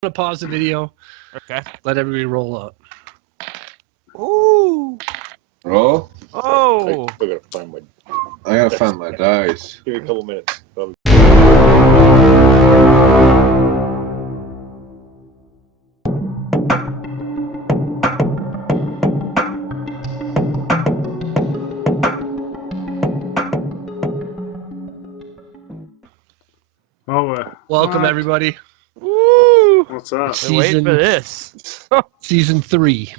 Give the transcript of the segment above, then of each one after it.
going to pause the video. Okay. Let everybody roll up. Ooh. Roll? Oh. I gotta find my dice. Give me a couple minutes. Welcome, everybody. Woo. What's up? Been waiting for this. Season 3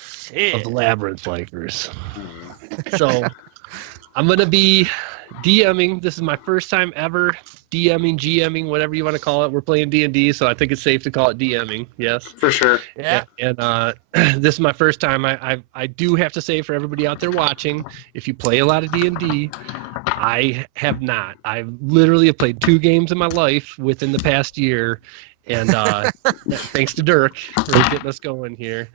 Shit. of the Labyrinth Lifers. So, I'm going to be DMing. This is my first time ever DMing, GMing, whatever you want to call it. We're playing D&D, so I think it's safe to call it DMing. Yes. For sure. Yeah. And this is my first time. I do have to say for everybody out there watching, if you play a lot of D&D, I have not. I literally have played 2 games in my life within the past year, and thanks to Dirk for getting us going here.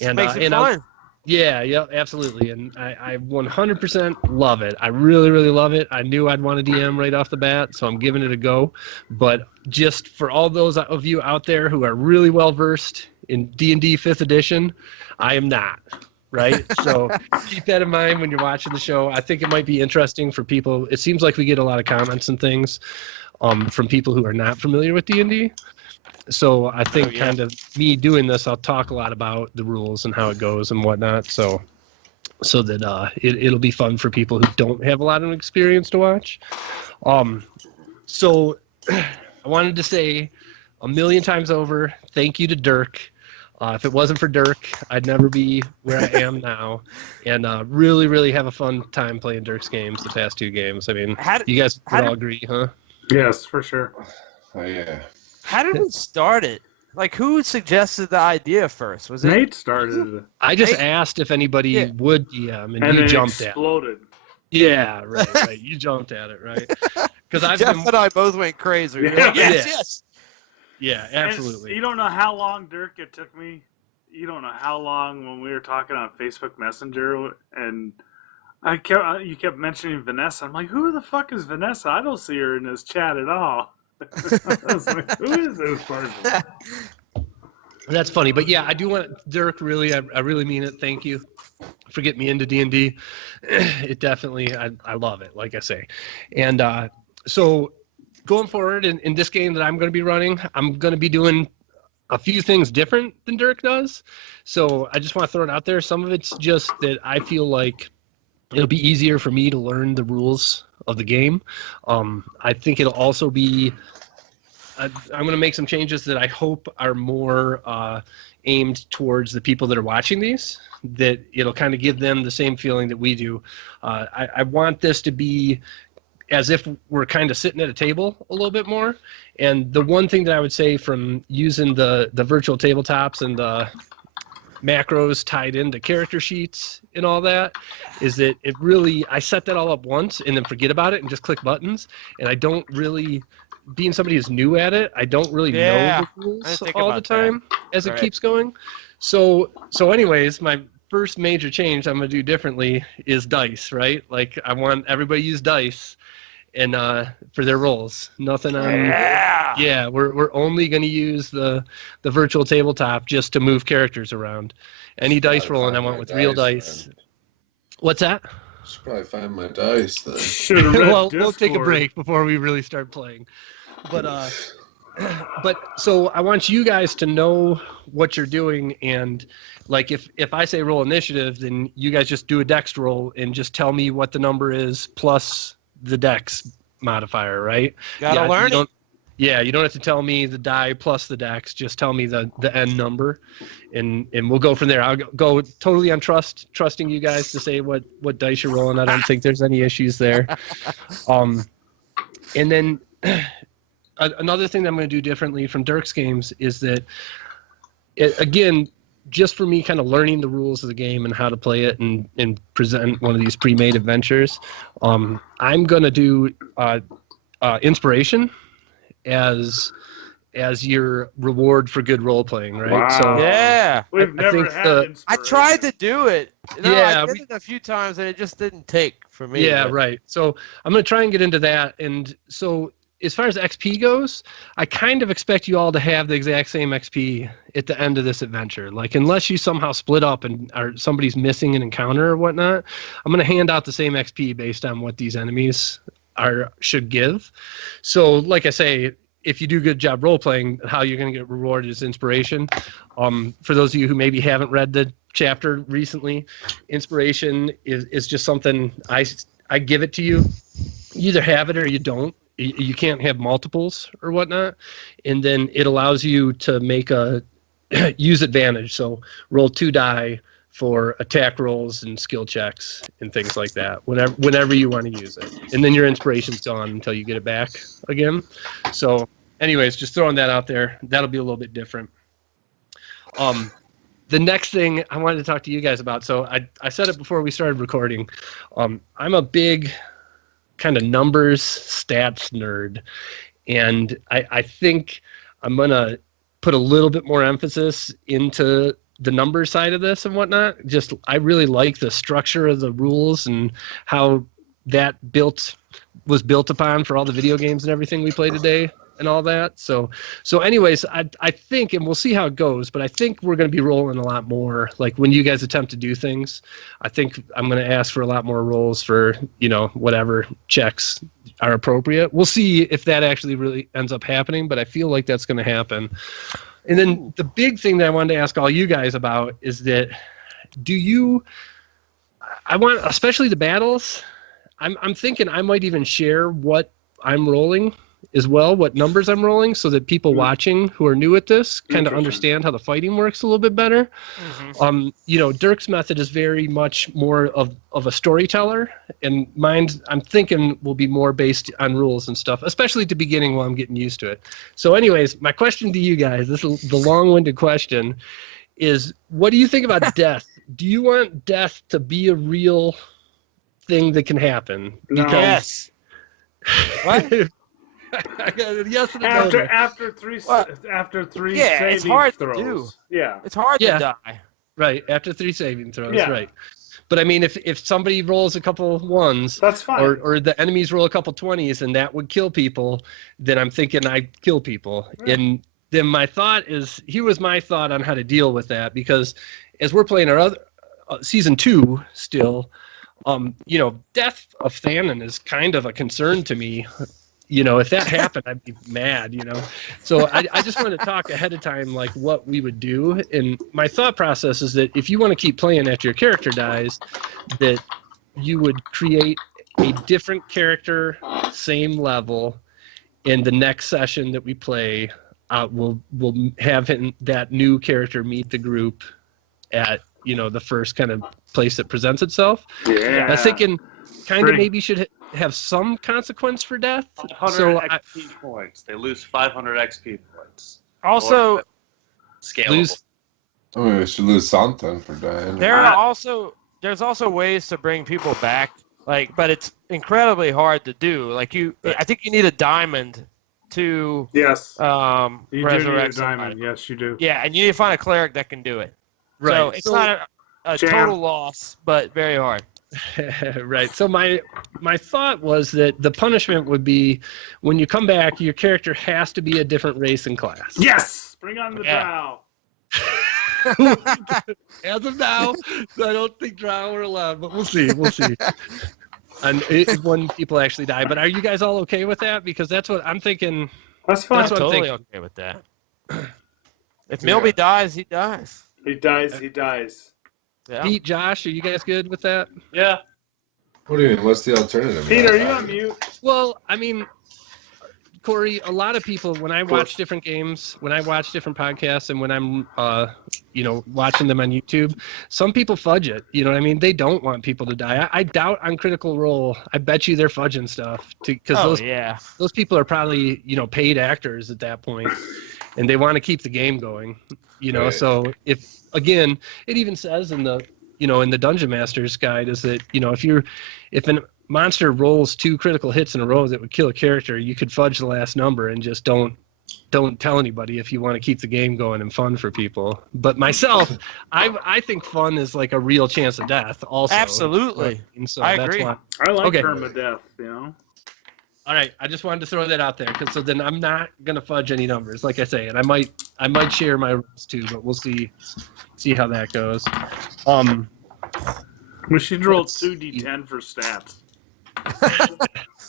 And makes it fun. Yeah, absolutely. And I 100% love it. I really, really love it. I knew I'd want to DM right off the bat, so I'm giving it a go. But just for all those of you out there who are really well-versed in D&D 5th edition, I am not, right? So keep that in mind when you're watching the show. I think it might be interesting for people. It seems like we get a lot of comments and things from people who are not familiar with D&D. So I think kind of me doing this, I'll talk a lot about the rules and how it goes and whatnot. So that it'll be fun for people who don't have a lot of experience to watch. So I wanted to say a million times over, thank you to Dirk. If it wasn't for Dirk, I'd never be where I am now. And really, really have a fun time playing Dirk's games, the past 2 games. I mean, you guys would all agree, huh? Yes, for sure. Oh, yeah. How did we start it? Like, who suggested the idea first? Was it Nate started it. I just asked if anybody would DM, and you it jumped at it. exploded. Yeah, right. You jumped at it, right? Because Jeff and I both went crazy. We were like, yes. Yeah, absolutely. And you don't know how long, Dirk, it took me. You don't know how long when we were talking on Facebook Messenger, and you kept mentioning Vanessa. I'm like, who the fuck is Vanessa? I don't see her in this chat at all. I was like, who is this person? That's funny, but yeah, I do want Dirk. Really, I really mean it. Thank you for getting me into D&D. It definitely, I love it. Like I say, and so going forward in this game that I'm going to be running, I'm going to be doing a few things different than Dirk does. So I just want to throw it out there. Some of it's just that I feel like it'll be easier for me to learn the rules of the game. I think it'll also be I'm going to make some changes that I hope are more aimed towards the people that are watching these, that it'll kind of give them the same feeling that we do. I want this to be as if we're kind of sitting at a table a little bit more. And the one thing that I would say from using the virtual tabletops and the macros tied into character sheets and all that is that it really, I set that all up once and then forget about it and just click buttons. And I don't really, being somebody who's new at it, I don't really know the rules all the time as it keeps going. So anyways, my first major change I'm going to do differently is dice, right? Like I want everybody to use dice and for their rolls. Nothing on. Yeah, we're only going to use the virtual tabletop just to move characters around. Any dice rolling I want with real dice. Man. What's that? Should probably find my dice then. Well, we'll take a break before we really start playing. But so I want you guys to know what you're doing, and like if I say roll initiative, then you guys just do a dex roll and just tell me what the number is plus the dex modifier, right? Gotta learn it. Yeah, you don't have to tell me the die plus the dex. Just tell me the end number, and we'll go from there. I'll go totally on trusting you guys to say what dice you're rolling. I don't think there's any issues there. And then another thing that I'm going to do differently from Dirk's games is that, again, just for me kind of learning the rules of the game and how to play it and present one of these pre-made adventures, I'm going to do inspiration as your reward for good role playing, right? Wow. So yeah, we've never had inspiration. I tried to do it. Yeah, I did it a few times and it just didn't take for me. Yeah, right. So I'm going to try and get into that, and so as far as XP goes, I kind of expect you all to have the exact same XP at the end of this adventure. Like, unless you somehow split up and or somebody's missing an encounter or whatnot, I'm going to hand out the same XP based on what these enemies should give. So, like I say, if you do a good job role playing, how you're going to get rewarded is inspiration. For those of you who maybe haven't read the chapter recently, inspiration is just something I give it to you. You either have it or you don't. You can't have multiples or whatnot. And then it allows you to make use advantage. So roll 2 die for attack rolls and skill checks and things like that, whenever you want to use it. And then your inspiration's gone until you get it back again. So anyways, just throwing that out there. That'll be a little bit different. The next thing I wanted to talk to you guys about, so I said it before we started recording. I'm a big kind of numbers stats nerd, and I think I'm gonna put a little bit more emphasis into the number side of this and whatnot. I really like the structure of the rules and how that was built upon for all the video games and everything we play today and all that. So anyways, I think, and we'll see how it goes, but I think we're going to be rolling a lot more. Like when you guys attempt to do things, I think I'm going to ask for a lot more rolls for, whatever checks are appropriate. We'll see if that actually really ends up happening, but I feel like that's going to happen. And then the big thing that I wanted to ask all you guys about is that I want, especially the battles, I'm thinking I might even share what I'm rolling as well, what numbers I'm rolling, so that people watching who are new at this kind of understand how the fighting works a little bit better. Mm-hmm. Dirk's method is very much more of a storyteller, and mine, I'm thinking, will be more based on rules and stuff, especially at the beginning while I'm getting used to it. So anyways, my question to you guys, this is the long-winded question, is what do you think about death? Do you want death to be a real thing that can happen? No. Yes. What? I got a yes and a no. After three yeah, saving it's hard throws. to do. Yeah, it's hard to die. Right, after 3 saving throws. Yeah. Right. But I mean, if somebody rolls a couple ones, that's fine. Or the enemies roll a couple 20s, and that would kill people, then I'm thinking I'd kill people. Yeah. And then my thought is, here was my thought on how to deal with that, because as we're playing our other season 2 still, death of Thanon is kind of a concern to me. If that happened, I'd be mad, So I just wanted to talk ahead of time, like what we would do. And my thought process is that if you want to keep playing after your character dies, that you would create a different character, same level, in the next session that we play. We'll have that new character meet the group at, the first kind of place that presents itself. Yeah. I was thinking kind of maybe should have some consequence for death. 100 XP points. They lose 500 XP points. Also, scalable. We should lose something for dying. There's also ways to bring people back, but it's incredibly hard to do. I think you need a diamond to you resurrect do need a diamond. somebody. Yes, you do. Yeah, and you need to find a cleric that can do it. Right. So it's not a total loss, but very hard. Right. So my thought was that the punishment would be when you come back, your character has to be a different race and class. Yes! Bring on the drow. As of now, I don't think drow are allowed, but we'll see. And when people actually die. But are you guys all okay with that? Because that's what I'm thinking. That's fine. I'm totally okay with that. If Milby dies, he dies. He dies. Yeah. Pete, Josh, are you guys good with that? Yeah. What do you mean? What's the alternative? Pete, are you on mute? Well, I mean, Corey, a lot of people, when I watch different games, when I watch different podcasts, and when I'm, watching them on YouTube, some people fudge it. You know what I mean? They don't want people to die. I doubt on Critical Role, I bet you they're fudging stuff. Because those people are probably, paid actors at that point, and they want to keep the game going. Right. So if it even says in the Dungeon Master's Guide is that, if a monster rolls 2 critical hits in a row that would kill a character, you could fudge the last number and just don't tell anybody if you want to keep the game going and fun for people. But myself, I think fun is like a real chance of death also. Absolutely. Right? And so I agree. I like permadeath, All right, I just wanted to throw that out there because so then I'm not gonna fudge any numbers, like I say, and I might share my rules too, but we'll see how that goes. We should roll 2d10 for stats.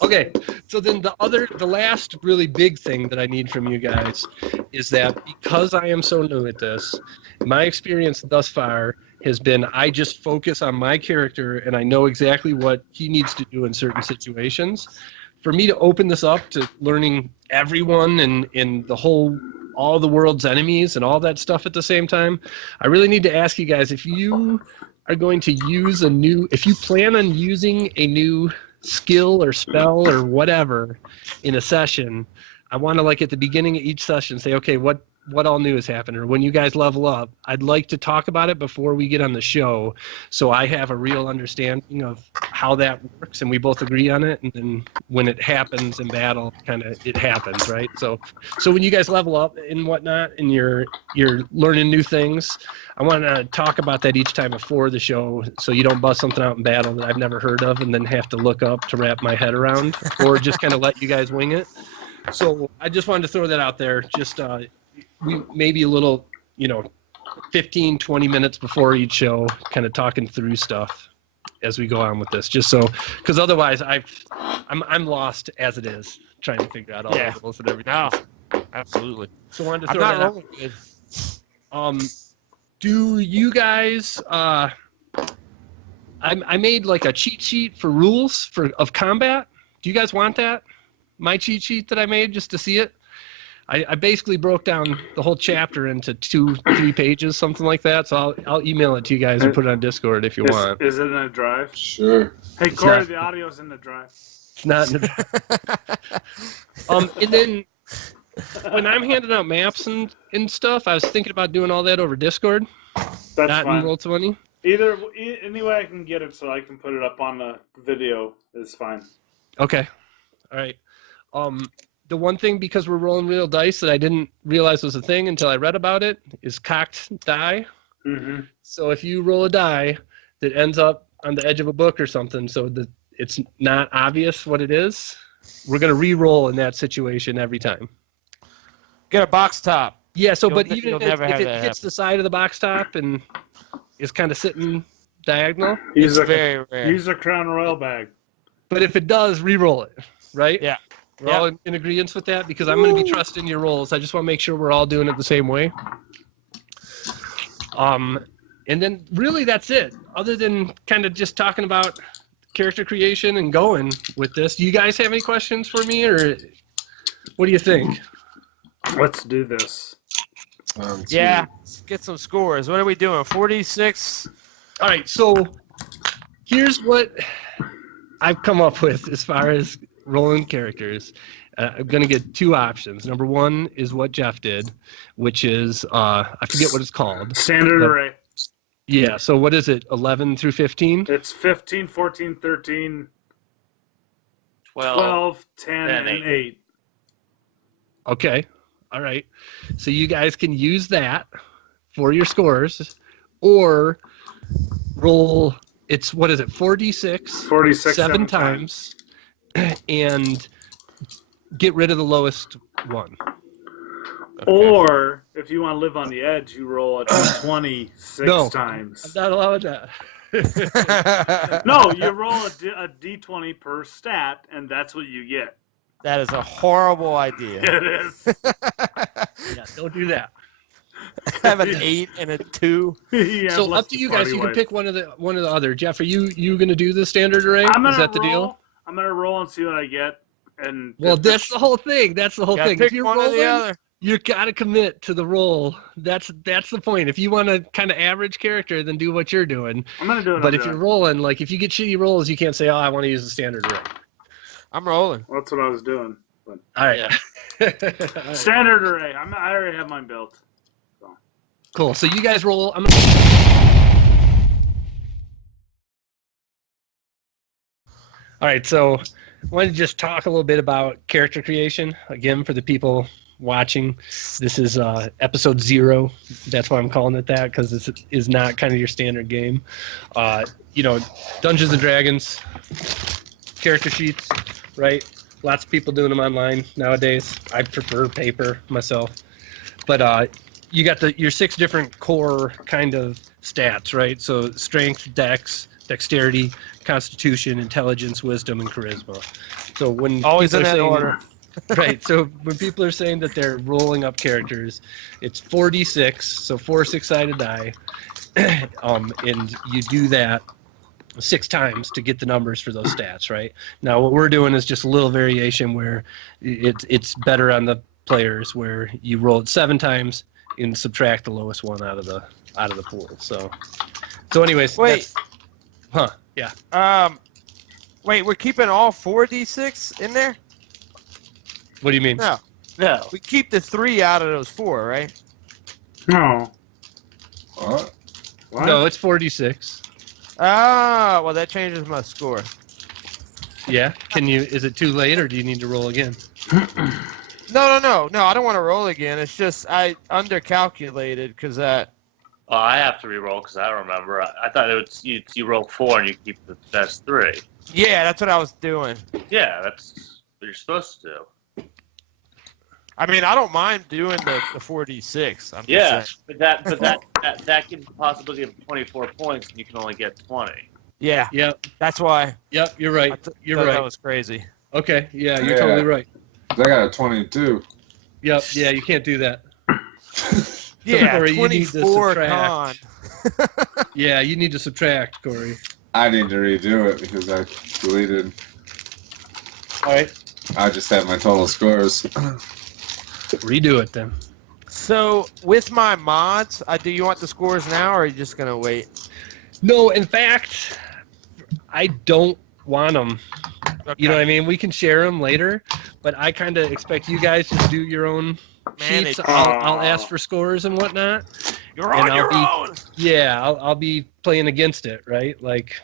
Okay, so then the last really big thing that I need from you guys is that because I am so new at this, my experience thus far has been I just focus on my character and I know exactly what he needs to do in certain situations. For me to open this up to learning everyone and all the world's enemies and all that stuff at the same time, I really need to ask you guys if you are going to use if you plan on using a new skill or spell or whatever in a session, I want to like at the beginning of each session say, okay, what all new has happened, or when you guys level up, I'd like to talk about it before we get on the show so I have a real understanding of how that works and we both agree on it, and then when it happens in battle, kind of it happens, right? So when you guys level up and whatnot and you're learning new things, I want to talk about that each time before the show so you don't bust something out in battle that I've never heard of and then have to look up to wrap my head around, or just kind of let you guys wing it. So I just wanted to throw that out there. Just we maybe a little, 15, 20 minutes before each show, kind of talking through stuff as we go on with this, just so, because otherwise I'm lost as it is trying to figure out all the rules and everything. No, absolutely. So I wanted to throw that out. Do you guys? I made like a cheat sheet for rules of combat. Do you guys want that? My cheat sheet that I made just to see it. I basically broke down the whole chapter into 2-3 pages, something like that. So I'll email it to you guys and put it on Discord if you want. Is it in a drive? Sure. Hey, Corey, the audio's in the drive. It's not in the and then when I'm handing out maps and stuff, I was thinking about doing all that over Discord. That's not fine. in Roll20. Any way I can get it so I can put it up on the video is fine. Okay. All right. The one thing, because we're rolling real dice, that I didn't realize was a thing until I read about it is cocked die. Mm-hmm. So if you roll a die that ends up on the edge of a book or something so that it's not obvious what it is, we're going to re-roll in that situation every time. Get a box top. Yeah, so You'll but even if it hits the side of the box top and is kind of sitting diagonal, Use very rare. Use a Crown Royal bag. but if it does, re-roll it, right? Yeah. We're all in agreement with that because I'm going to be trusting your rolls. I just want to make sure we're all doing it the same way. And then really that's it. Other than kind of just talking about character creation and going with this, do you guys have any questions for me, or what do you think? Let's do this. Yeah, let's get some scores. What are we doing? 46? All right, so here's what I've come up with as far as rolling characters. I'm going to get 2 options. Number 1 is what Jeff did, which is, I forget what it's called. Standard array. Yeah, so what is it, 11 through 15? It's 15, 14, 13, 12, 10, and 8. Okay, all right. So you guys can use that for your scores, or roll, it's, what is it, 4d6, 46 7 times, and get rid of the lowest one. Okay. Or, if you want to live on the edge, you roll a d20 6 times. I'm not allowed that. No, you roll a d20 per stat, and that's what you get. That is a horrible idea. It is. Yeah, don't do that. Have an 8 and a 2. So up to you guys. You can pick one of the other. Jeff, are you going to do the standard array? Is that the deal? I'm going to roll and see what I get. And well, that's the whole thing. That's the whole thing. Pick If you're one or the rolling, other. you got to commit to the roll. That's the point. If you want a kind of average character, then do what you're doing. I'm going to do it. But if you're rolling, like if you get shitty rolls, you can't say, "Oh, I want to use the standard array." I'm rolling. That's what I was doing. But All right. Yeah. All right. Standard array. I already have mine built. So. Cool. So you guys roll. All right. So I wanted to just talk a little bit about character creation again for the people watching. This is episode 0. That's why I'm calling it that, because this is not kind of your standard game. Dungeons and Dragons character sheets, right? Lots of people doing them online nowadays. I prefer paper myself. But you got your 6 different core kind of stats, right? So strength, dex, dexterity, constitution, intelligence, wisdom, and charisma. So when Always people in are that saying, order. right. So when people are saying that they're rolling up characters, it's 4d6, so 4 6-sided die, and you do that 6 times to get the numbers for those stats, right? Now what we're doing is just a little variation where it's better on the players, where you roll it 7 times and subtract the lowest one out of the pool. So anyways, Wait. yeah. Wait, we're keeping all 4d6 in there? What do you mean? No. No. We keep the 3 out of those 4, right? No. What? What? No, it's 4d6. Ah, well, that changes my score. Yeah. Is it too late, or do you need to roll again? No, I don't want to roll again. It's just I undercalculated because Oh, I have to re-roll because I don't remember. I thought it was you roll 4 and you keep the best 3. yeah, that's what I was doing. Yeah, that's what you're supposed to do. I mean, I don't mind doing the 4d6. I'm just Yeah, saying. but that can possibly give 24 points and you can only get 20. Yeah, Yep. that's why. Yep. You're right. You're thought right. That was crazy. Okay. Yeah, you're Yeah. totally right. I got a 22. Yep. Yeah, you can't do that. Yeah, Corey, you need to 24 subtract. con. Yeah, you need to subtract, Corey. I need to redo it because I deleted. All right. I just had my total scores. Redo it then. So with my mods, do you want the scores now, or are you just gonna wait? No, in fact, I don't want them. Okay. You know what I mean? We can share them later, but I kind of expect you guys to do your own sheets. Manage. I'll ask for scores and whatnot. You're and on your own. Yeah, I'll be playing against it, right? Like,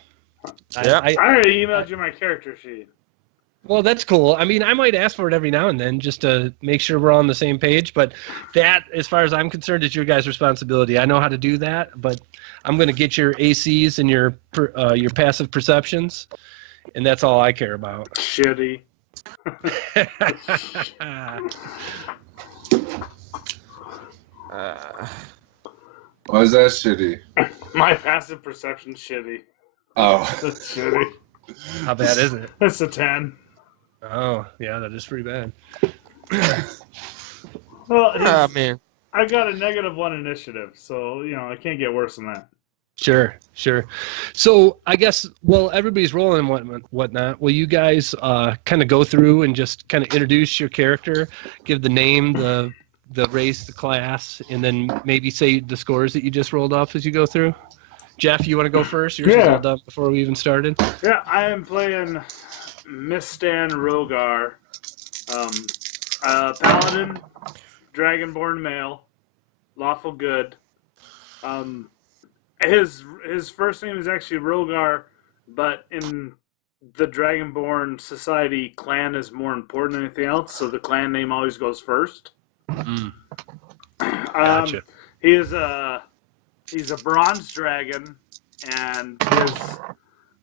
Yep. I already emailed you my character sheet. Well, that's cool. I mean, I might ask for it every now and then just to make sure we're all on the same page. But that, as far as I'm concerned, is your guys' responsibility. I know how to do that, but I'm going to get your ACs and your passive perceptions, and that's all I care about. Shitty. Why is that shitty? My passive perception's shitty. Oh. That's shitty. How bad is it? It's a 10. Oh, yeah, that is pretty bad. Well, Oh man. I got a -1 initiative, so I can't get worse than that. Sure. So I guess, everybody's rolling and whatnot. Will you guys kind of go through and just kind of introduce your character, give the name, the race, the class, and then maybe say the scores that you just rolled off as you go through? Jeff, you want to go first? Yours was all done before we even started. Yeah, I am playing Mistan Rogar, Paladin, Dragonborn male, lawful good. His first name is actually Rogar, but in the Dragonborn society, clan is more important than anything else, so the clan name always goes first. Gotcha. He's a bronze dragon, and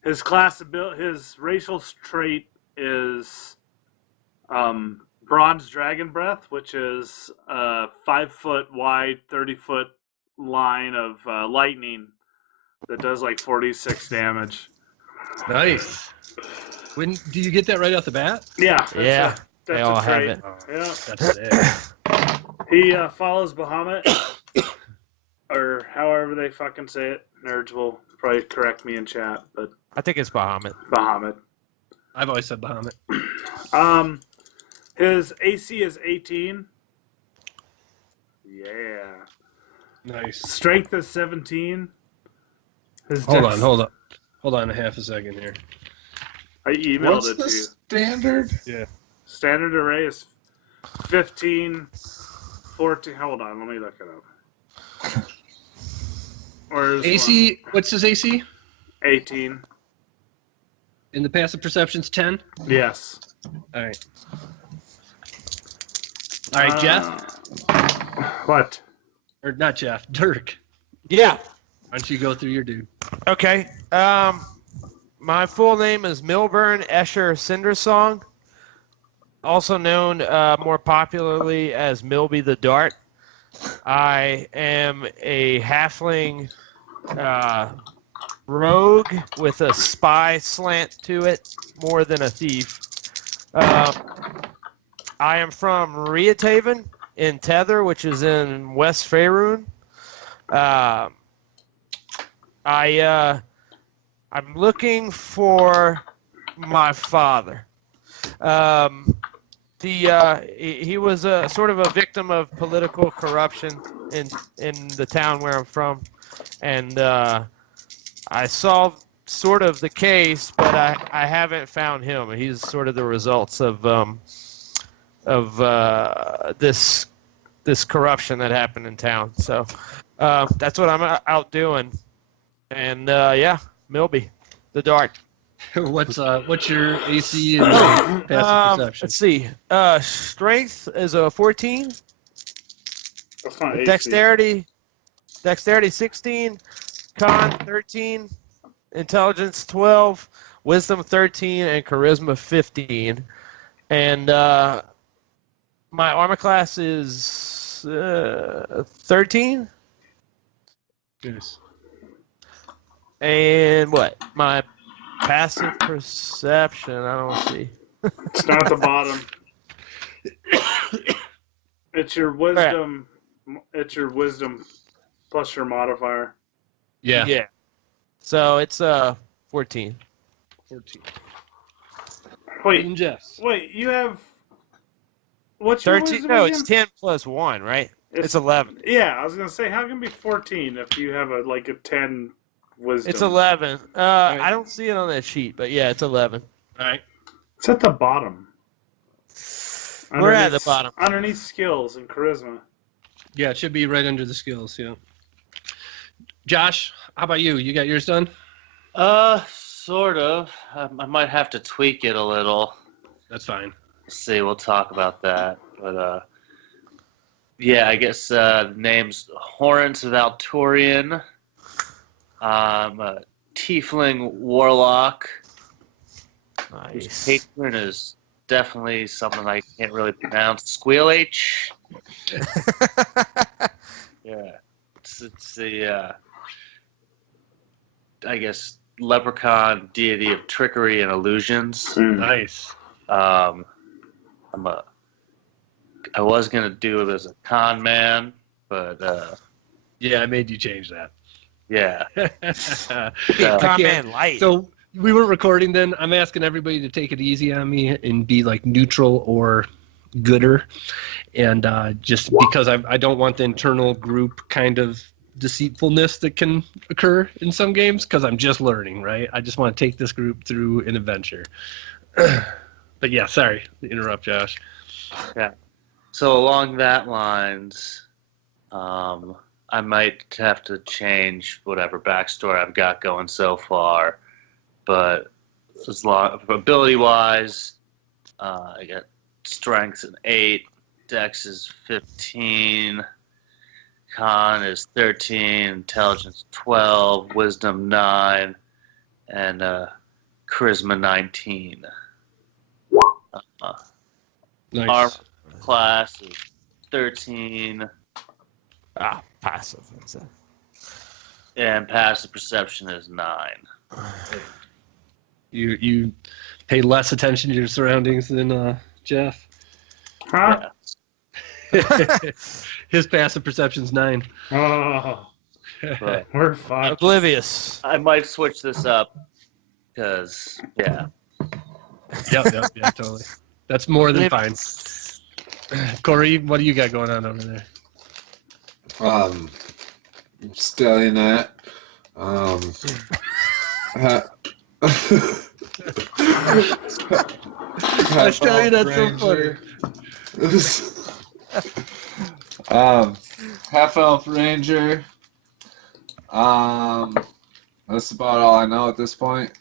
his racial trait is bronze dragon breath, which is a 5-foot wide, 30-foot line of lightning that does like 46 damage. Nice. When do you get that right off the bat? Yeah. Yeah. That's They a all have trait. it. Yeah. That's it. He follows Bahamut, or however they fucking say it. Nerds will probably correct me in chat, but I think it's Bahamut. Bahamut. I've always said Bahamut. His AC is 18. Yeah. Nice. Strength is 17. Hold on a half a second here. I emailed What's it the to you. standard? Yeah. Standard array is 15, 14. Hold on, let me look it up. Where's AC, what's his AC? 18. In the passive perception's 10? Yes. All right. All right, Jeff? What? Or not Jeff, Dirk. Yeah. Why don't you go through your dude? Okay. My full name is Milburn Escher Cindersong. also known more popularly as Milby the Dart. I am a halfling rogue with a spy slant to it, more than a thief. I am from Rietaven in Tether, which is in West Faerun. I'm looking for my father. He was a sort of a victim of political corruption in the town where I'm from, and I solved sort of the case, but I haven't found him. He's sort of the results of this corruption that happened in town. So that's what I'm out doing. And yeah, Milby, the Dart. What's your AC and passive perception? Let's see. Strength is a 14. That's not AC. Dexterity 16. Con 13. Intelligence 12. Wisdom 13 and charisma 15. And my armor class is 13. Yes. And what? My passive perception, I don't see. It's down at the bottom. It's your wisdom. It's your wisdom plus your modifier. Yeah. Yeah. So it's 14. 14. Wait, And Jess. wait. You have what's your 13? wisdom No, again? it's 10 plus 1, right? It's 11. Yeah, I was gonna say how can it be 14 if you have a 10 wisdom? It's 11. I don't see it on that sheet, but yeah, it's 11. All right. It's at the bottom. We're at the bottom. Underneath skills and charisma. Yeah, it should be right under the skills. Yeah. Josh, how about you? You got yours done? Sort of. I might have to tweak it a little. That's fine. Let's see, we'll talk about that. But yeah, I guess the name's Horrence Valtorian. I'm a tiefling warlock. Nice. Patron is definitely something I can't really pronounce. Squeal H. Yeah, it's the I guess leprechaun deity of trickery and illusions. Nice. I was gonna do it as a con man, but Yeah, I made you change that. yeah. Con Man light. So we were recording then. I'm asking everybody to take it easy on me and be like neutral or gooder. And just because I don't want the internal group kind of deceitfulness that can occur in some games because I'm just learning, right? I just want to take this group through an adventure. But yeah, sorry to interrupt, Josh. Yeah. So along that lines, I might have to change whatever backstory I've got going so far. But as long ability-wise, I got strength an 8, dex is 15, con is 13, intelligence 12, wisdom 9, and charisma 19. Nice. Armor class is 13, Passive. That's it. and passive perception is 9. You pay less attention to your surroundings than Jeff. Huh? Yeah. His passive perception's 9. Oh, But we're fucked. Oblivious. I might switch this up because, yeah. Yep, totally. That's more than fine. Corey, what do you got going on over there? I'm studying that. I tell you, that's so funny. Half elf ranger. That's about all I know at this point.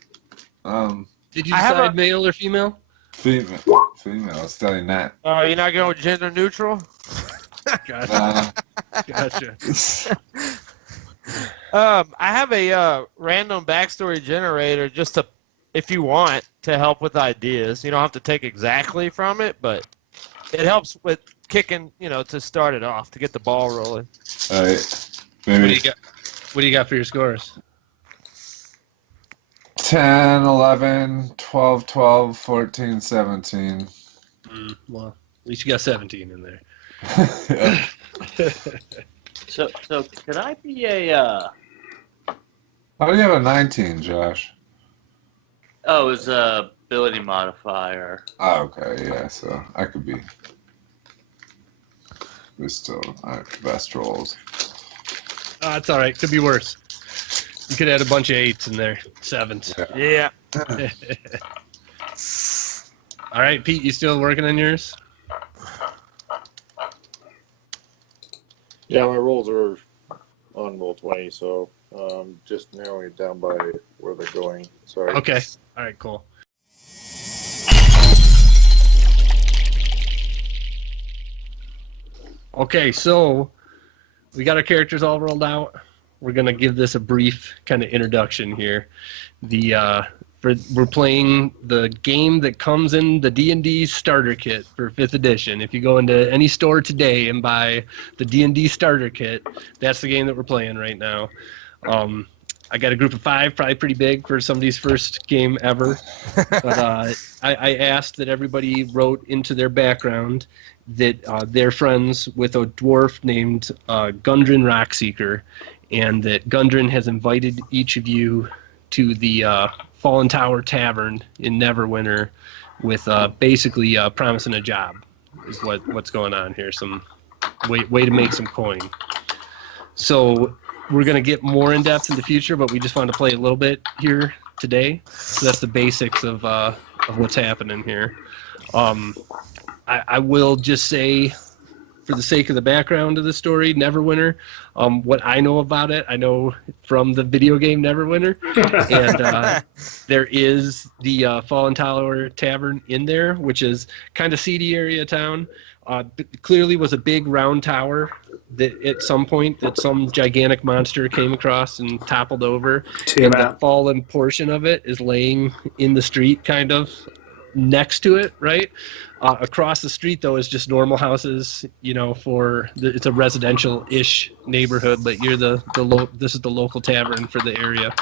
Did you I have decide a- male or female? Female, studying that. You're not going gender neutral? Gotcha. Gotcha. I have a random backstory generator just to if you want to help with ideas. You don't have to take exactly from it, but it helps with kicking, to start it off, to get the ball rolling. All right. What Maybe do you got for your scores? 10, 11, 12, 12, 14, 17. Well, at least you got 17 in there. Yeah. So could I be a? How do you have a 19, Josh? Oh, it's a ability modifier. Oh, okay, yeah, so I could be. We still best rolls. It's all right. Could be worse. You could add a bunch of 8s in there. 7s. Yeah. Yeah. All right, Pete, you still working on yours? Yeah, my rolls are on roll 20, so just narrowing it down by where they're going. Sorry. Okay. All right, cool. Okay, so we got our characters all rolled out. We're gonna give this a brief kind of introduction here. We're playing the game that comes in the D&D starter kit for 5th edition. If you go into any store today and buy the D&D starter kit, that's the game that we're playing right now. I got a group of 5, probably pretty big for somebody's first game ever. But I asked that everybody wrote into their background that they're friends with a dwarf named Gundren Rockseeker, and that Gundren has invited each of you to the Fallen Tower Tavern in Neverwinter with basically promising a job is what's going on here. Some way to make some coin. So we're going to get more in depth in the future, but we just wanted to play a little bit here today. So that's the basics of what's happening here. I will just say, for the sake of the background of the story, Neverwinter, what I know about it, I know from the video game Neverwinter, and there is the Fallen Tower Tavern in there, which is kind of seedy area town. Clearly was a big round tower that at some point that some gigantic monster came across and toppled over, and the fallen portion of it is laying in the street kind of next to it, right? Across the street, though, is just normal houses. It's a residential-ish neighborhood, but this is the local tavern for the area.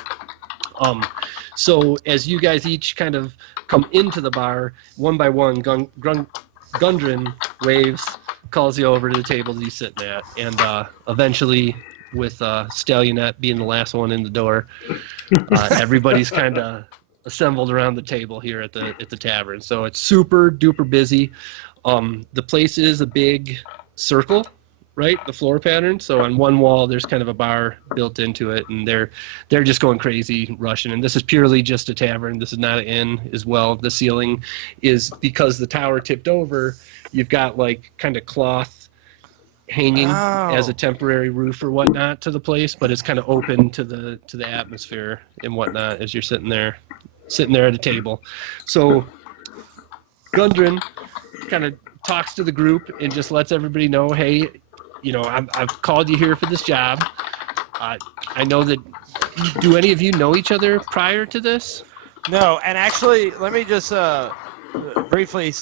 So as you guys each kind of come into the bar, one by one, Gundren waves, calls you over to the table that he's sitting at, and eventually, with Stallionette being the last one in the door, everybody's kind of assembled around the table here at the tavern. So it's super duper busy. The place is a big circle, right? The floor pattern. So on one wall there's kind of a bar built into it, and they're just going crazy, rushing. And this is purely just a tavern. This is not an inn as well. The ceiling is, because the tower tipped over, you've got like kind of cloth hanging as a temporary roof or whatnot to the place, but it's kind of open to the atmosphere and whatnot as you're sitting there at a table. So Gundren kind of talks to the group and just lets everybody know, hey, I've called you here for this job. I know that. Do any of you know each other prior to this? No, and actually, let me just briefly.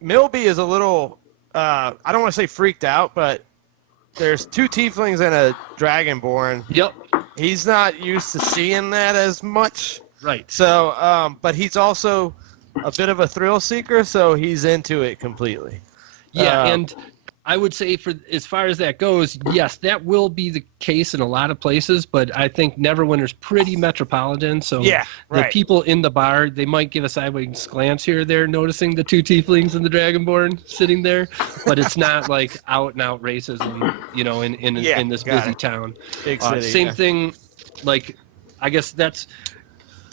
Milby is a little. I don't want to say freaked out, but there's 2 tieflings and a dragonborn. Yep. He's not used to seeing that as much. Right. So, but he's also a bit of a thrill seeker, so he's into it completely. Yeah, and I would say, for as far as that goes, yes, that will be the case in a lot of places, but I think Neverwinter's pretty metropolitan, so yeah, right. The people in the bar, they might give a sideways glance here or there, noticing the 2 tieflings and the dragonborn sitting there, but it's not like out-and-out racism, in this busy town. Big city. Same thing, like, I guess that's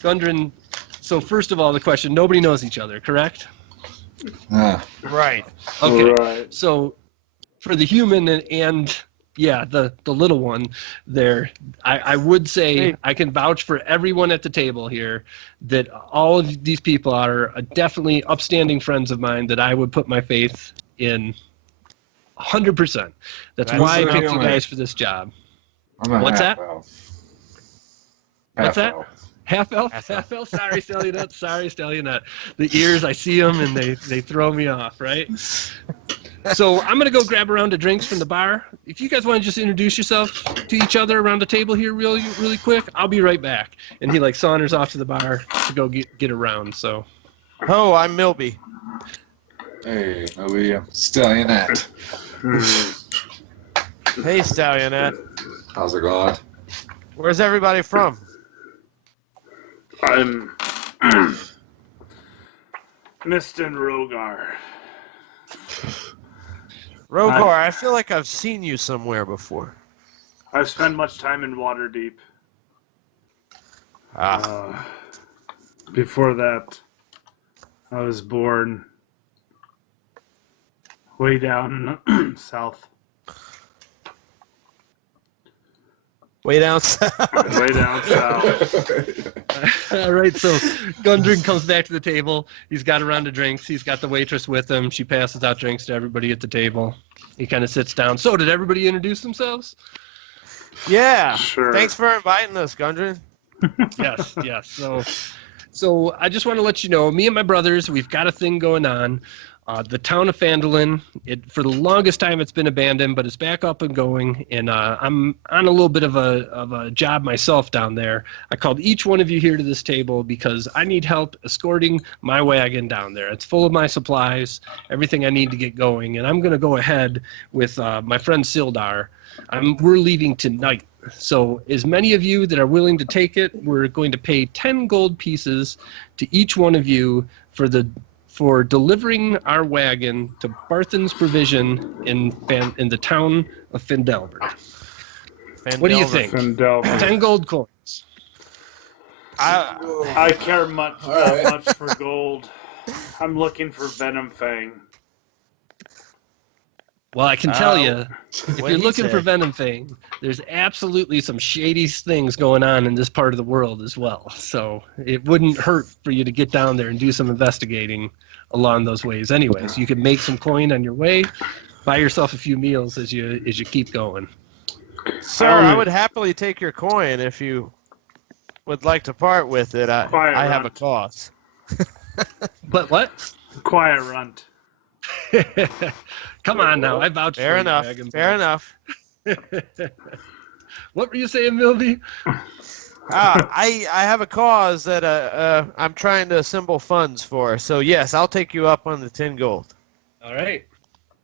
Gundren. So first of all, the question, nobody knows each other, correct? Right. Okay, Right. so for the human and the little one there, I would say I can vouch for everyone at the table here that all of these people are definitely upstanding friends of mine that I would put my faith in 100%. That's why I picked you guys for this job. I'm a What's half that? elf. What's that? Elf. Half elf. Sorry, Stellionette. Sorry, Stellionette. The ears, I see them, and they throw me off, right? So I'm going to go grab a round of drinks from the bar. If you guys want to just introduce yourself to each other around the table here really quick, I'll be right back. And he like saunters off to the bar to go get a round. So. Oh, I'm Milby. Hey, Stellionette. Hey, Stallionette. How's it going? Where's everybody from? I'm Mistin Rogar. Rogar, I feel like I've seen you somewhere before. I've spent much time in Waterdeep. Before that, I was born way down south. Way down south. Way down south. All right, so Gundren comes back to the table. He's got a round of drinks. He's got the waitress with him. She passes out drinks to everybody at the table. He kind of sits down. So, did everybody introduce themselves? Yeah. Sure. Thanks for inviting us, Gundren. Yes. So I just want to let you know, me and my brothers, we've got a thing going on. The town of Phandalin, for the longest time it's been abandoned, but it's back up and going, and I'm on a little bit of a job myself down there. I called each one of you here to this table because I need help escorting my wagon down there. It's full of my supplies, everything I need to get going, and I'm going to go ahead with my friend Sildar. We're leaving tonight. So as many of you that are willing to take it, we're going to pay 10 gold pieces to each one of you for delivering our wagon to Barthen's Provision in the town of Phandelver. What do you think? 10 gold coins. I care that much for gold. I'm looking for Venom Fang. Well, I can tell you, if what you're he looking for said. Venom Fang, there's absolutely some shady things going on in this part of the world as well. So it wouldn't hurt for you to get down there and do some investigating along those ways. Anyways, you can make some coin on your way, buy yourself a few meals as you keep going. Sir, I would happily take your coin if you would like to part with it. I have a cause. But what? Quiet runt. Come on now, I vouch for Fair you, enough. Dragon Fair Ball. enough. What were you saying, Milby? I have a cause that I'm trying to assemble funds for. So yes, I'll take you up on the 10 gold. All right.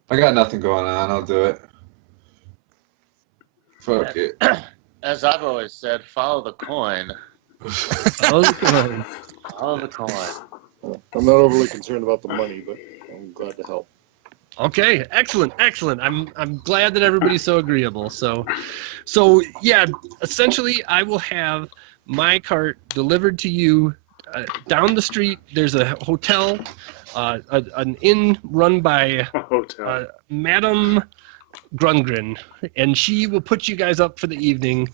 I got nothing going on. I'll do it. Fuck it. As I've always said, follow the coin. Follow the coin. Follow the coin. I'm not overly concerned about the money, but I'm glad to help. Okay, excellent. I'm glad that everybody's so agreeable. So yeah, essentially, I will have my cart delivered to you down the street. There's a hotel, an inn run by Madame Grungren, and she will put you guys up for the evening.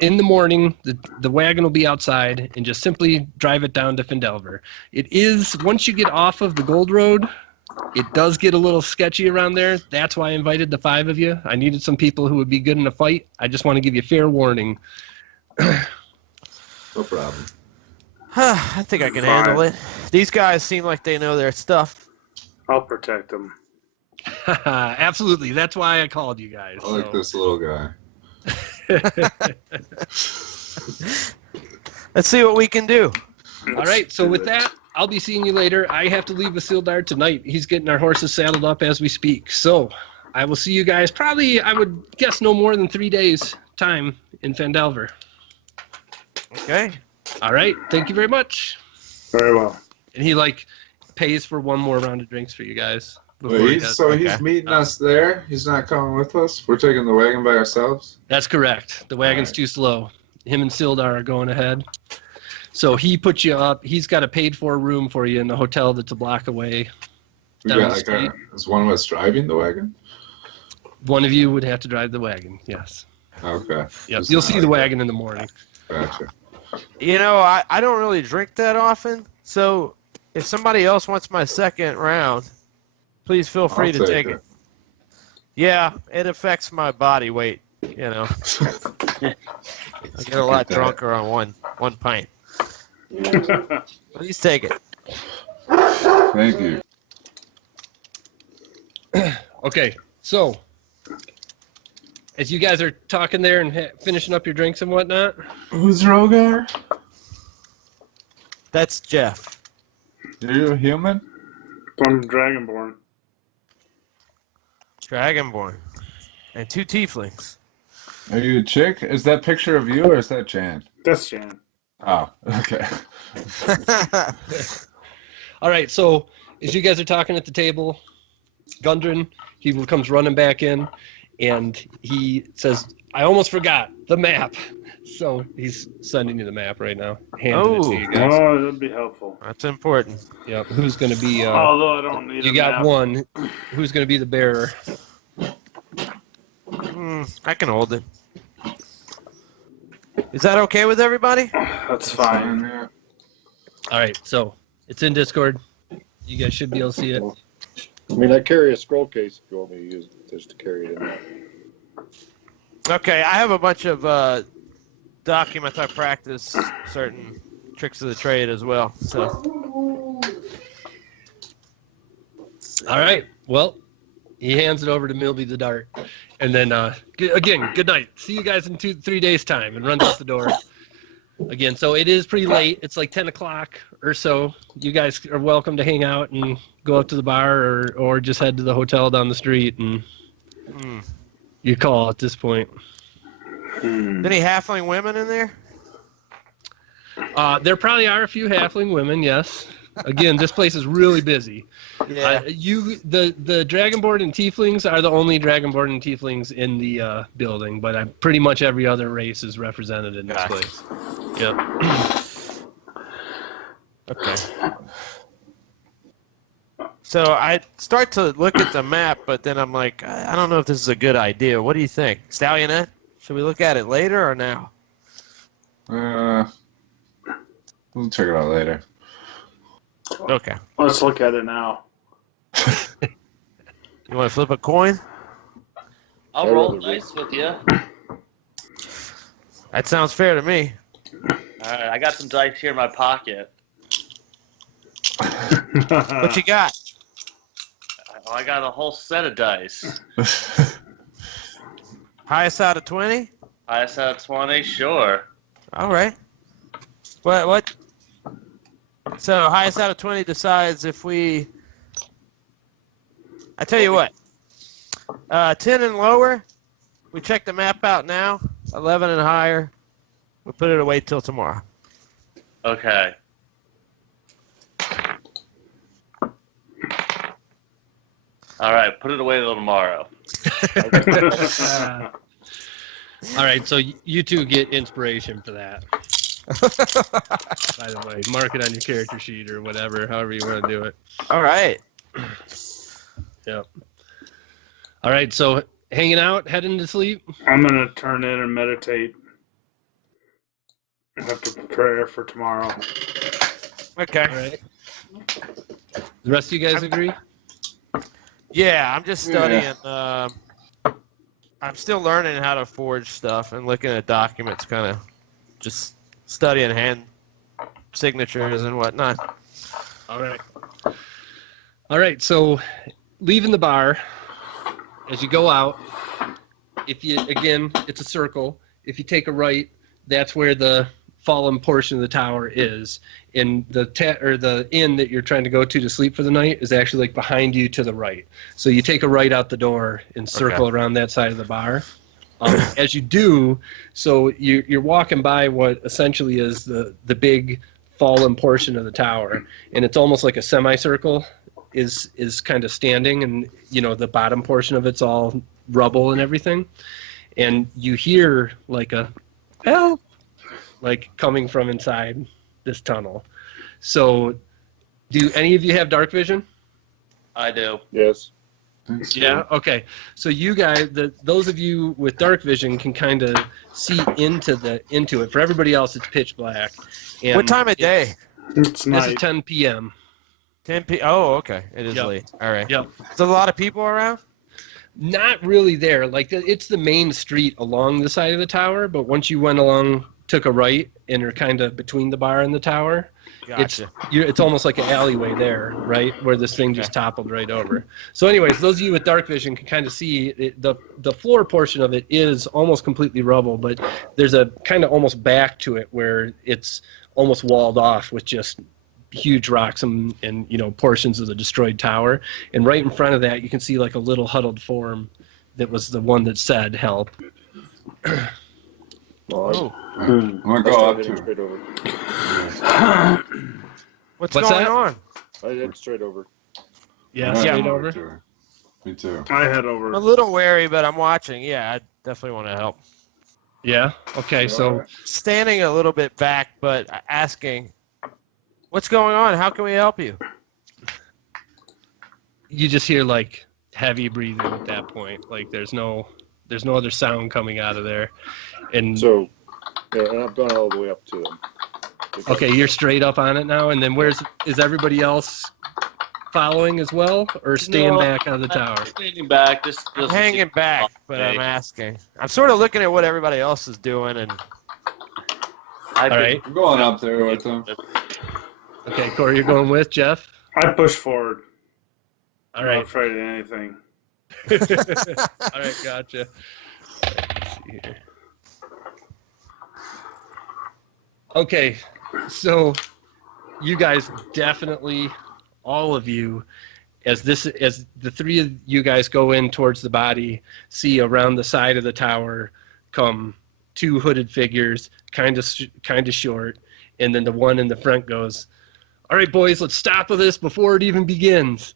In the morning, the wagon will be outside, and just simply drive it down to Phandelver. It is, once you get off of the Gold Road, it does get a little sketchy around there. That's why I invited the 5 of you. I needed some people who would be good in a fight. I just want to give you fair warning. No problem. I think I can handle it. These guys seem like they know their stuff. I'll protect them. Absolutely. That's why I called you guys. I like this little guy. Let's see what we can do. All right, so with that, I'll be seeing you later. I have to leave with Sildar tonight. He's getting our horses saddled up as we speak. So I will see you guys probably, I would guess, no more than 3 days' time in Phandelver. Okay. All right, thank you very much. Very well. And he, pays for one more round of drinks for you guys. Wait, He he's meeting us there? He's not coming with us? We're taking the wagon by ourselves? That's correct. The wagon's too slow. Him and Sildar are going ahead. So he put you up. He's got a paid-for room for you in the hotel that's a block away. We Down got the street. is one of us driving the wagon? One of you would have to drive the wagon, yes. Okay. Yep. You'll see the wagon in the morning. Gotcha. You know, I don't really drink that often, so if somebody else wants my second round, please feel free I'll to take it. Yeah, it affects my body weight, you know. I get a lot drunker on 1 pint. Please take it. Thank you. Okay, so as you guys are talking there and finishing up your drinks and whatnot, Who's Rogar? That's Jeff. Are you a human? I'm Dragonborn. Dragonborn. And 2 tieflings. Are you a chick? Is that picture of you or is that Jan? That's Jan. Oh, okay. all right. So as you guys are talking at the table, Gundren, he comes running back in, and he says, "I almost forgot the map." So he's sending you the map right now, handing it to you guys. Oh, that'd be helpful. That's important. Yep. Who's going to be? Although I don't need You a got map. one. Who's going to be the bearer? I can hold it. Is that okay with everybody? That's fine. Yeah. All right. So it's in Discord. You guys should be able to see it. I mean, I carry a scroll case if you want me to use it just to carry it in there. Okay, I have a bunch of documents. I practice certain tricks of the trade as well. So, All right. Well, he hands it over to Milby the Dart, and then again, good night. See you guys in 3 days' time, and runs out the door. Again, so it is pretty late. It's like 10 o'clock or so. You guys are welcome to hang out and go up to the bar or just head to the hotel down the street, and you call at this point. Any halfling women in there? There probably are a few halfling women, yes. Again, this place is really busy. Yeah. The Dragonborn and Tieflings are the only Dragonborn and Tieflings in the building, but pretty much every other race is represented in this Gotcha. place. Yep. Okay. So I start to look at the map, but then I'm like, I don't know if this is a good idea. What do you think, Stallionette? Should we look at it later or now? We'll check it out later. Okay. Let's look at it now. You want to flip a coin? I'll roll dice with you. That sounds fair to me. All right, I got some dice here in my pocket. What you got? I got a whole set of dice. Highest out of 20? Highest out of 20, sure. All right. What? So highest out of 20 decides if we... I tell you what. 10 and lower, we check the map out now. 11 and higher, we'll put it away till tomorrow. Okay. All right, put it away till tomorrow. All right, so you two get inspiration for that. By the way, mark it on your character sheet or whatever, however you want to do it. All right. Yep. All right, so hanging out, heading to sleep. I'm gonna turn in and meditate. I have to prepare for tomorrow. Okay. All right. The rest of you guys agree? Yeah, I'm just studying. I'm still learning how to forge stuff and looking at documents, kind of just studying hand signatures and whatnot. All right. All right, so leaving the bar, as you go out, it's a circle. If you take a right, that's where the fallen portion of the tower is. And the inn that you're trying to go to sleep for the night is actually like behind you to the right. So you take a right out the door and circle around that side of the bar. As you do, so you're walking by what essentially is the big fallen portion of the tower, and it's almost like a semicircle is kind of standing, and the bottom portion of it's all rubble and everything, and you hear like a help, like coming from inside this tunnel. So, do any of you have dark vision? I do. Yes. Yeah. Okay. So you guys, those of you with dark vision, can kind of see into it. For everybody else, it's pitch black. And What time of day? It's This night. is 10 p.m. 10 p. Oh, okay. It is Yep. late. All right. Yep. There's a lot of people around? Not really there. Like it's the main street along the side of the tower, but once you went along took a right and are kind of between the bar and the tower. Gotcha. It's almost like an alleyway there, right, where this thing just toppled right over. So anyways, those of you with dark vision can kind of see the floor portion of it is almost completely rubble, but there's a kind of almost back to it where it's almost walled off with just huge rocks and portions of the destroyed tower. And right in front of that, you can see like a little huddled form that was the one that said help. Oh. I'm gonna go up to straight over. What's What's going that? on? I head straight over. Yeah, I'm straight gonna over. to her. Me too. I head I'm a over. little wary, but I'm watching. Yeah, I definitely want to help. Yeah. Okay. So Standing a little bit back, but asking, what's going on? How can we help you? you just hear like heavy breathing at that point. Like there's no other sound coming out of there. And So, yeah, and I've gone all the way up to them. okay, you're straight up on it now. And then is everybody else following as well, or staying No, back on the tower? Standing back, just I'm hanging back, but I'm asking. I'm sort of looking at what everybody else is doing, and All right. I'm going up there with them. Okay, Corey, you're going with Jeff. I push forward. All I'm right. not afraid of anything. All right, gotcha. Let's see here. Okay, so you guys definitely, all of you, as the three of you guys go in towards the body, see around the side of the tower come two hooded figures, kind of short, and then the one in the front goes, "All right, boys, let's stop with this before it even begins."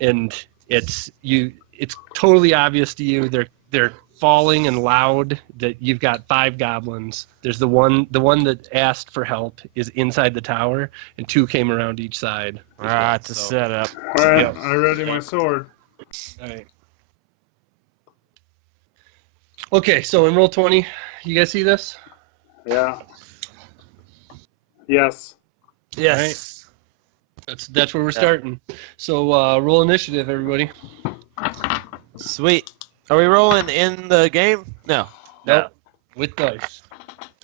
And it's totally obvious to you. They're falling and loud. That you've got 5 goblins. There's the one that asked for help is inside the tower, and 2 came around each side. it's a setup. All right, Yep. I ready my sword. All right. Okay, so in roll 20, you guys see this? Yeah. Yes. Yes. That's where we're starting. So roll initiative, everybody. Sweet. Are we rolling in the game? No. Nope. With dice.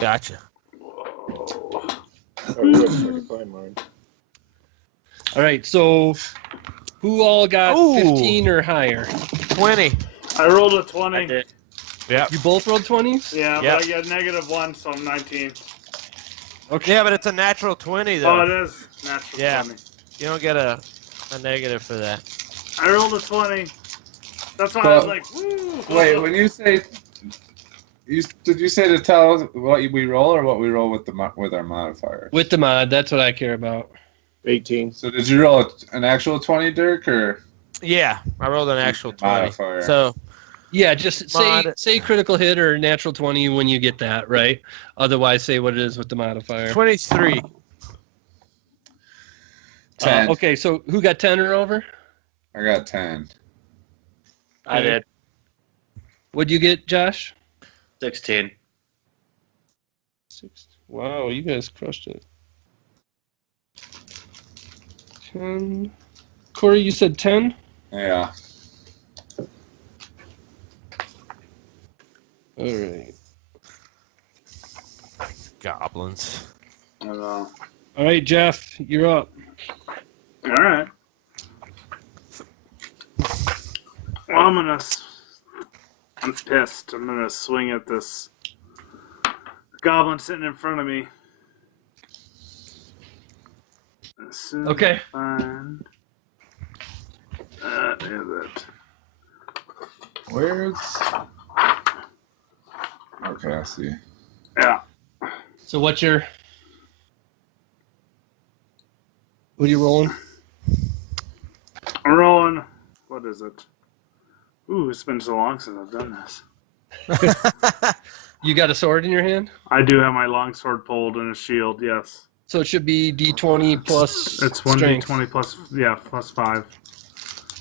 Gotcha. Oh, good. I can find mine. All right, so who all got Ooh. 15 or higher? 20. I rolled a I 20. did. Yeah. You both rolled 20s? Yeah, Yep. but I get -1, so I'm 19. Okay. Yeah, but it's a natural 20, though. Oh, it is natural Yeah. 20. You don't get a negative for that. I rolled a 20. That's why I was Well, like, woo! Wait, when you say, did you say to tell us what we roll or what we roll with with our modifier? With the mod, that's what I care about. 18. So did you roll an actual 20, Dirk, or Yeah, I rolled an actual 20. modifier? So, Yeah, just Mod. say critical hit or natural 20 when you get that, right? Otherwise, say what it is with the modifier. 23. 10. Okay, so who got 10 or over? I got 10. I did. What'd you get, Josh? 16. 6. Wow, you guys crushed it. 10. Corey, you said 10? Yeah. All right. Goblins. I don't know. All right, Jeff, you're up. All right. Well, I'm pissed. I'm gonna swing at this goblin sitting in front of me. As soon as Okay. I find that is it. Where's... Okay, I see. Yeah. So what are you rolling? I'm rolling. What is it? Ooh, it's been so long since I've done this. You got a sword in your hand? I do have my longsword pulled and a shield. Yes. So it should be D20 plus It's strength. 1d20 plus 5.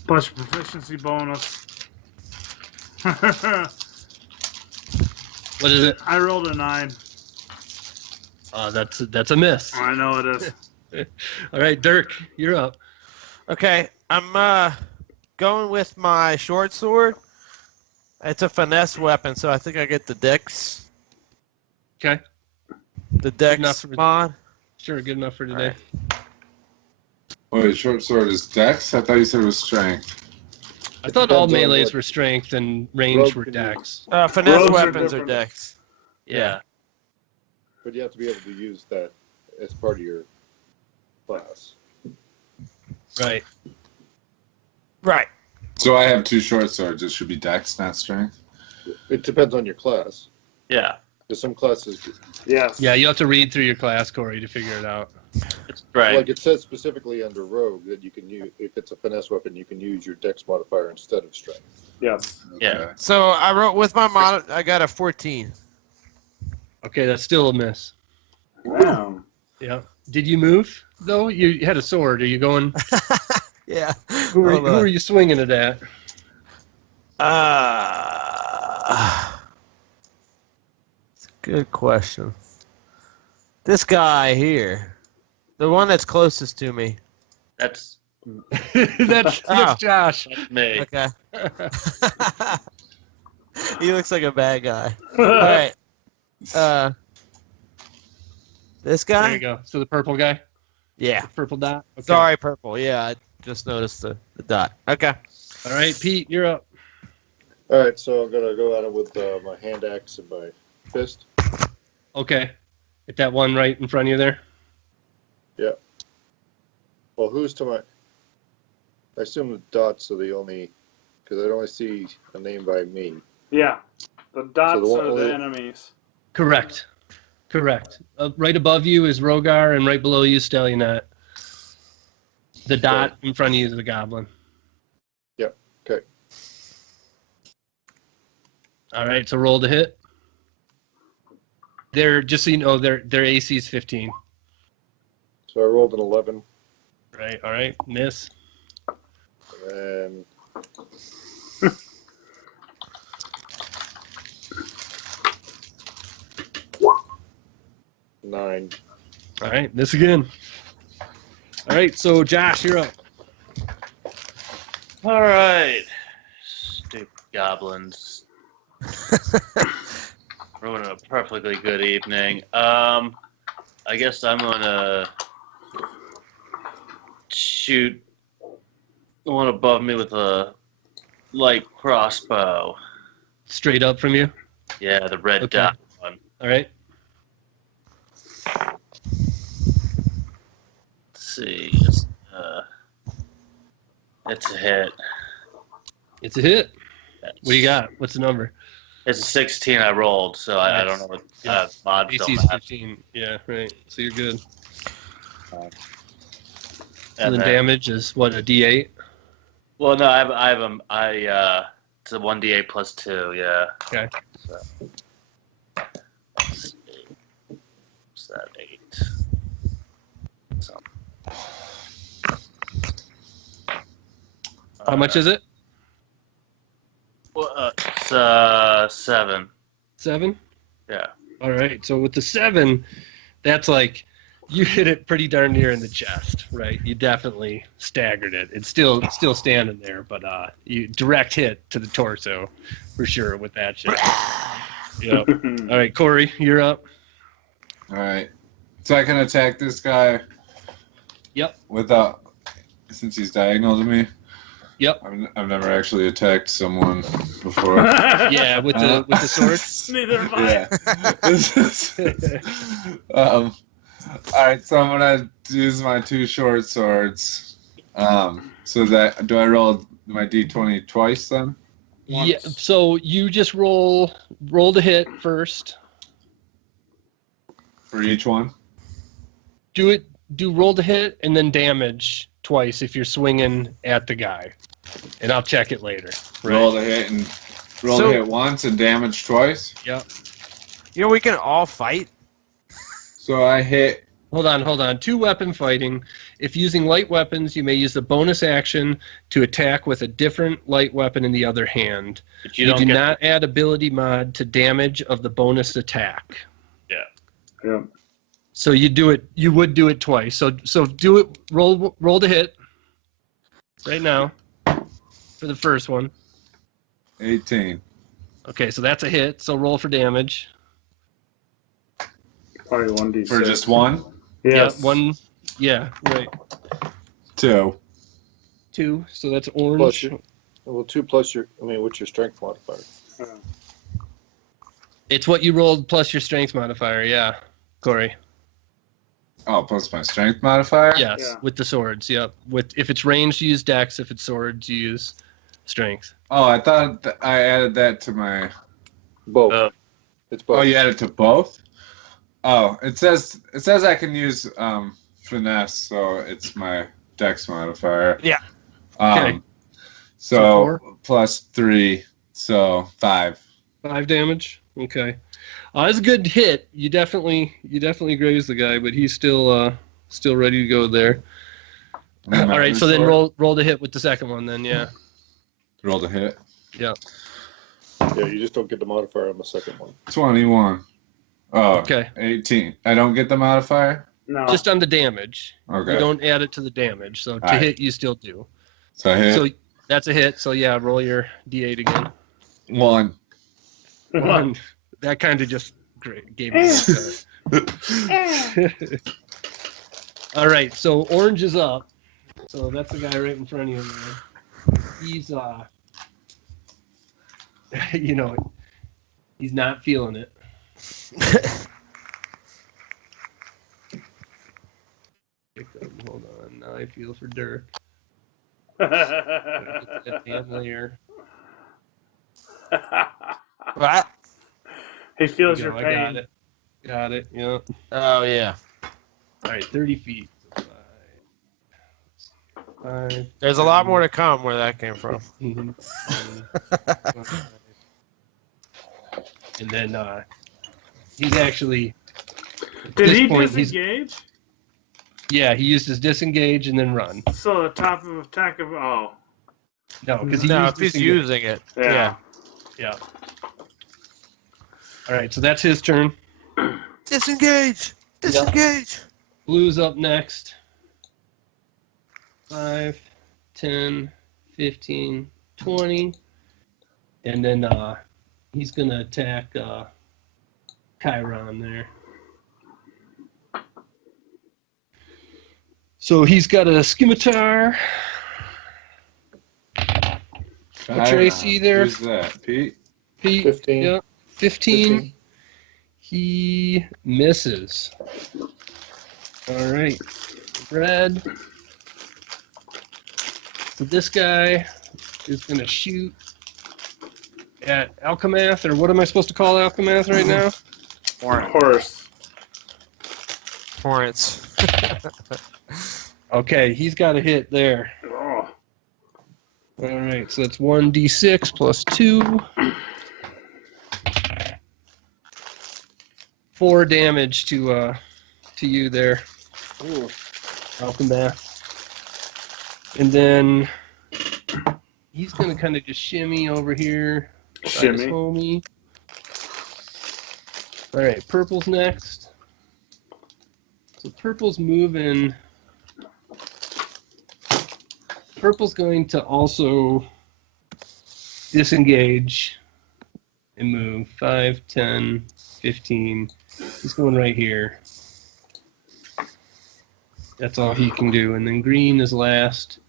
Plus your proficiency bonus. What is it? I rolled a 9. That's a miss. I know it is. All right, Dirk, you're up. Okay, I'm going with my short sword. It's a finesse weapon, so I think I get the dex. Okay. The enough Dex for- mod. Sure, good enough for today. Wait, short sword is dex? I thought you said it was strength. I thought all Depends on melees what- were strength and range Rogue were can dex. Finesse Rogues are weapons are different. Dex. Yeah. But you have to be able to use that as part of your class. Right. Right. So I have 2 short swords. It should be dex, not strength. It depends on your class. Yeah. Because some classes, Yes. Yeah, you have to read through your class, Corey, to figure it out. It's right. like it says specifically under rogue that you can use, if it's a finesse weapon, you can use your dex modifier instead of strength. Yes. Yeah. Okay. So I wrote with my mod. I got a 14. Okay, that's still a miss. Wow. Yeah. Did you move though? You had a sword. Are you going? Yeah. Who are you swinging it at? It's a good question. This guy here, the one that's closest to me. That's that's Josh. me. Okay. He looks like a bad guy. All right. This guy? There you go. So the purple guy, Yeah. purple dot. Okay. Sorry, purple. Yeah, I just noticed the dot. Okay. All right, Pete, you're up. All right, so I'm gonna go at it with my hand axe and my fist. Okay. Hit that one right in front of you there. Well, who's to my? I assume the dots are the only, because I only see a name by me. Yeah. The dots one- are the enemies. Correct. Correct. Right above you is Rogar, and right below you is Stallionette. The dot in front of you is the goblin. Yep. Okay. All right, so roll to hit. They're just so you know, their AC is 15. So I rolled an 11, Right. All right. Miss. and nine. All right. Miss again. All right. So Josh, you're up. All right. Stupid goblins. Ruining a perfectly good evening. I guess I'm gonna shoot the one above me with a light crossbow. Straight up from you. Yeah, the red Okay. dot one. All right. Let's see. It's a hit. It's a hit. That's- What do you got? What's the number? It's a 16 I rolled, so I don't know what Yeah. mods don't AC's have. 15. Yeah. Right. So you're good. And And the then- damage is what, a D8? Well, no, it's a 1d8 plus 2, yeah. Okay. So, let's see. What's that, 8? So, How much is it? Well, it's 7. 7? Yeah. All right. So with the 7, that's like you hit it pretty darn near in the chest, right? You definitely staggered it. It's still standing there, but you direct hit to the torso for sure with that shit. Yep. All right, Corey, you're up. All right. So I can attack this guy. Yep. Without, since he's diagonal to me. Yep. I've never actually attacked someone before. Yeah, with the sword. Neither have I. Yeah. All right, so I'm gonna use my 2 short swords. So that do I roll my d20 twice then? Yeah. So you just roll to hit first. For each one? Do roll to hit and then damage twice if you're swinging at the guy, and I'll check it later. Right. Roll the hit and roll So- the hit once and damage twice. Yep. You know, we can all fight. So I hit. Hold on. 2 weapon fighting. If using light weapons, you may use the bonus action to attack with a different light weapon in the other hand. But You, you don't do get not add ability mod to damage of the bonus attack. Yeah. So you would do it twice. So do it. Roll to hit. Right now. For the first one. 18. Okay, so that's a hit. So roll for damage. Probably 1d6. For just one? Yes. Yeah, one. Yeah, right. 2. 2. So that's Plus orange. your, well, 2 plus your. I mean, what's your strength modifier? It's what you rolled plus your strength modifier. Yeah, Corey. Oh, plus my strength modifier? Yes, Yeah. with the swords. Yep. With if it's ranged, you use Dex. If it's swords, you use strength. Oh, I thought I added that to my... Both. It's both. Oh, you added to both? Oh, it says I can use finesse, so it's my Dex modifier. Yeah. Okay. So So 4? plus 3, so 5. 5 damage. Okay. That's a good hit. You definitely grazed the guy, but he's still ready to go there. And then my All right. other So then sword roll the hit with the second one. Then yeah. rolled a hit. Yeah. Yeah, you just don't get the modifier on the second one. 21. Oh, Okay. 18. I don't get the modifier? No. Just on the damage. Okay. You don't add it to the damage. So to Alright. hit, you still do. So I hit So that's a hit. So yeah, roll your D8 again. 1. One. That kind of just gave me a All right, so orange is up. So that's the guy right in front of you there. He's he's not feeling it. Hold on, now I feel for Dirk. That damn layer. What? He feels There your we go, I pain. got it. Yeah. Oh yeah. All right, 30 feet. 5. There's a lot more to come where that came from. And then he's actually. at Did this he point, he's- disengage? Yeah, he used his disengage and then run. So the top of attack of No, because he No, used if he's disengage. using it. Yeah. Yeah. All right, so that's his turn. Disengage. Disengage. Blue's up next. 5, 10, 15, 20. And then he's going to attack Chiron there. So he's got a scimitar. What's your AC there? Who's that? Pete? Pete? 15. Yeah, 15. He misses. All right. Red. So this guy is going to shoot at Alchemath, or what am I supposed to call Alchemath right now? horse. Hornets. Okay, he's got a hit there. Oh. All right, so that's 1d6 plus 2. 4 damage to you there, Alchemath. And then he's going to kind of just shimmy over here. by his Shimmy. homie. All right, purple's next. So purple's moving. Purple's going to also disengage and move 5, 10, 15. He's going right here. That's all he can do. And then green is last.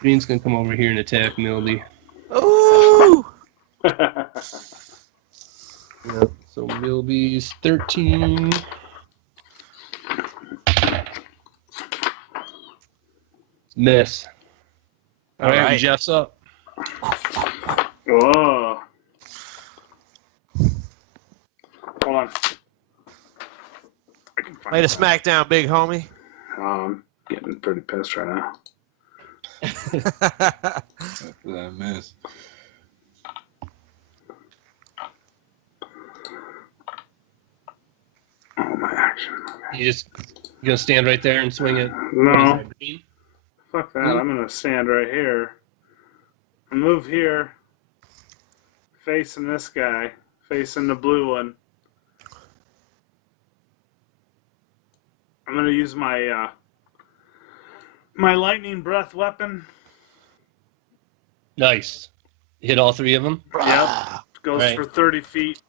Green's going to come over here and attack Mildy. Ooh. Yep. So Mildy's 13. Miss. All right, right. Jeff's up. Whoa. Hold on. I can find Way to it. smack down, big homie. I'm getting pretty pissed right now. After that miss. Oh, my action. You gonna stand right there and swing it. No. Green? Fuck that. I'm going to stand right here. Move here. Facing this guy. Facing the blue one. I'm going to use my my lightning breath weapon. Nice. Hit all 3 of them. Yep. Goes Right. for 30 feet.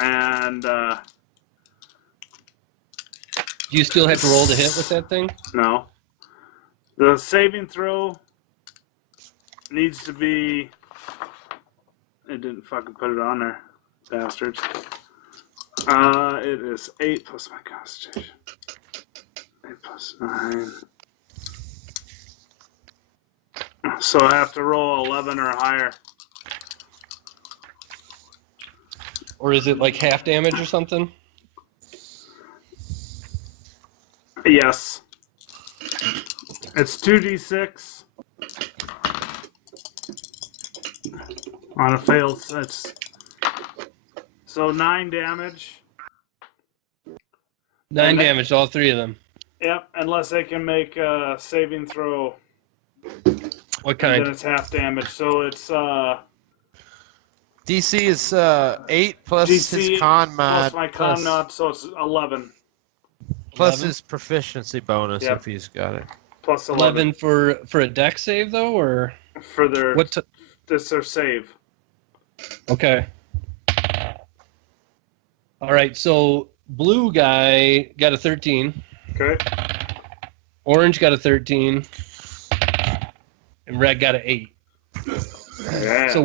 And Do you still have to roll to hit with that thing? no. The saving throw needs to be. It didn't fucking put it on there, bastards. It is 8 plus my constitution. 8 plus 9. So I have to roll 11 or higher. Or is it like half damage or something? Yes. It's 2d6. On a fail, it's so 9 damage. 9 damage to all 3 of them. Yep, unless they can make a saving throw. What And then kind? it's half damage. So it's DC is 8 plus DC his con mod plus my con mod, so it's 11. plus 11? his proficiency bonus Yep. if he's got it. Plus 11. 11 for a deck save though, or For their what? That's their save. Okay. All right. So blue guy got a 13. Okay. Orange got a 13. And red got an 8. Yeah. So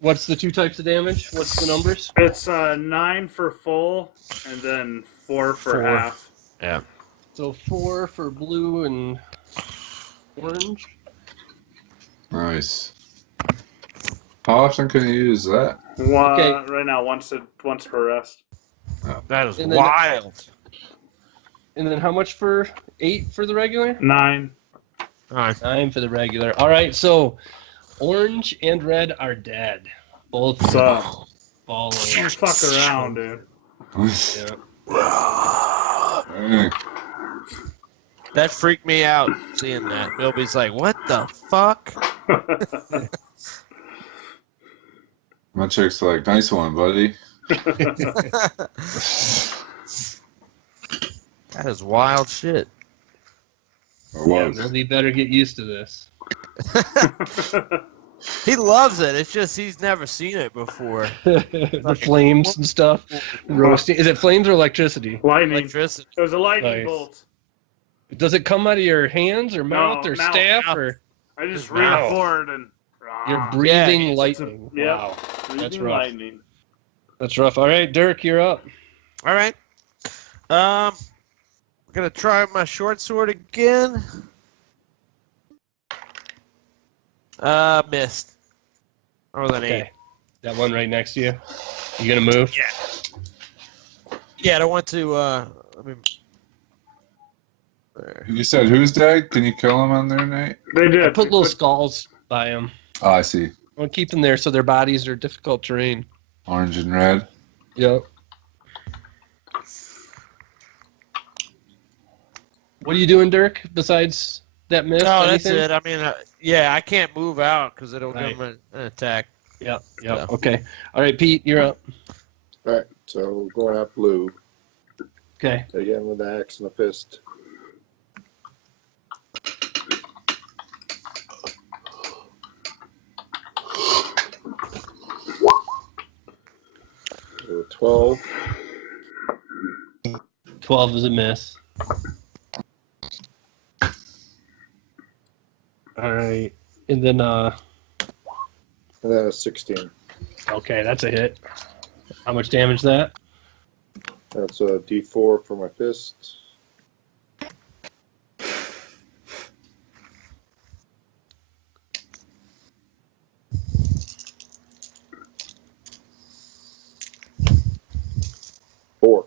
what's the 2 types of damage? What's the numbers? It's 9 for full, and then 4 for 4. half. Yeah. So 4 for blue and orange. Nice. How often can you use that? Okay. Right now, once per rest. That is And then- wild. And then how much for 8 for the regular? 9. All right. 9 for the regular. All right. So orange and red are dead. Both So falling. don't fuck around, dude. Yeah. Hey, That freaked me out seeing that. Bilby's like, "What the fuck?" my chick's like, nice one, buddy. That is wild shit. Or Yeah, was. well, he better get used to this. He loves it. It's just he's never seen it before. The flames and stuff. Roasting. Is it flames or electricity? Lightning. Electricity. It was a lightning Nice. bolt. Does it come out of your hands or mouth or mouth. staff or I just His reached mouth. forward and. you're breathing Yeah, lightning? yeah. Wow, that's Breathing rough. lightning. That's rough. All right, Dirk, you're up. All right. I'm gonna try my short sword again. Missed. More than 8. Okay, that one right next to you. You gonna move? Yeah, I don't want to. I mean, there. You said who's dead? Can you kill him on there, Nate? They did. I put little skulls by them. Oh, I see. I want to keep them there so their bodies are difficult terrain. Orange and red. Yep. What are you doing, Dirk? Besides that miss? No, that's anything? it. I mean, yeah, I can't move out because it'll Right. give him an attack. Yep. Yeah. Okay. All right, Pete, you're up. All right, so going out blue Okay. again with the axe and the fist. So 12. 12 is a miss. All right. And then, And then a 16. okay, that's a hit. How much damage is that? That's a D4 for my fist. Four.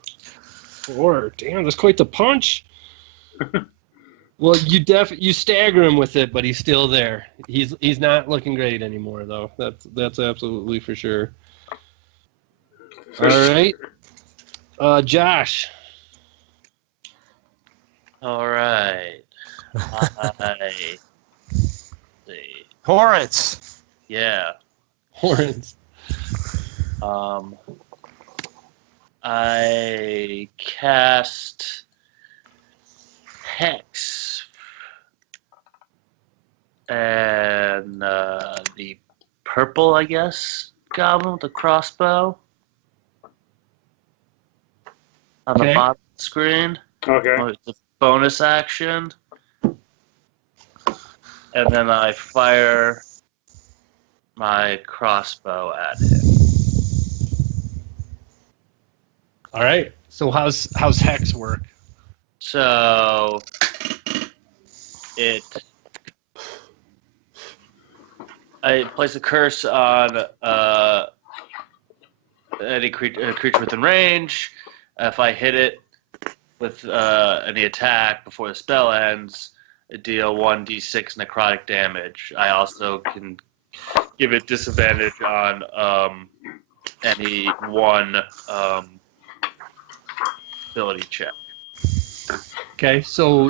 4. Damn, that's quite the punch. Well, you stagger him with it, but he's still there. He's not looking great anymore, though. That's absolutely for sure. All right, Josh. All right. See. Horrence. Yeah. Horns. I cast Hex and the purple, I guess, goblin with the crossbow. on the Okay. bottom of the screen. Okay. It's a bonus action. And then I fire my crossbow at him. All right. So how's Hex work? So I place a curse on any creature within range. If I hit it with any attack before the spell ends, I deal 1d6 necrotic damage. I also can give it disadvantage on any one ability check. Okay. So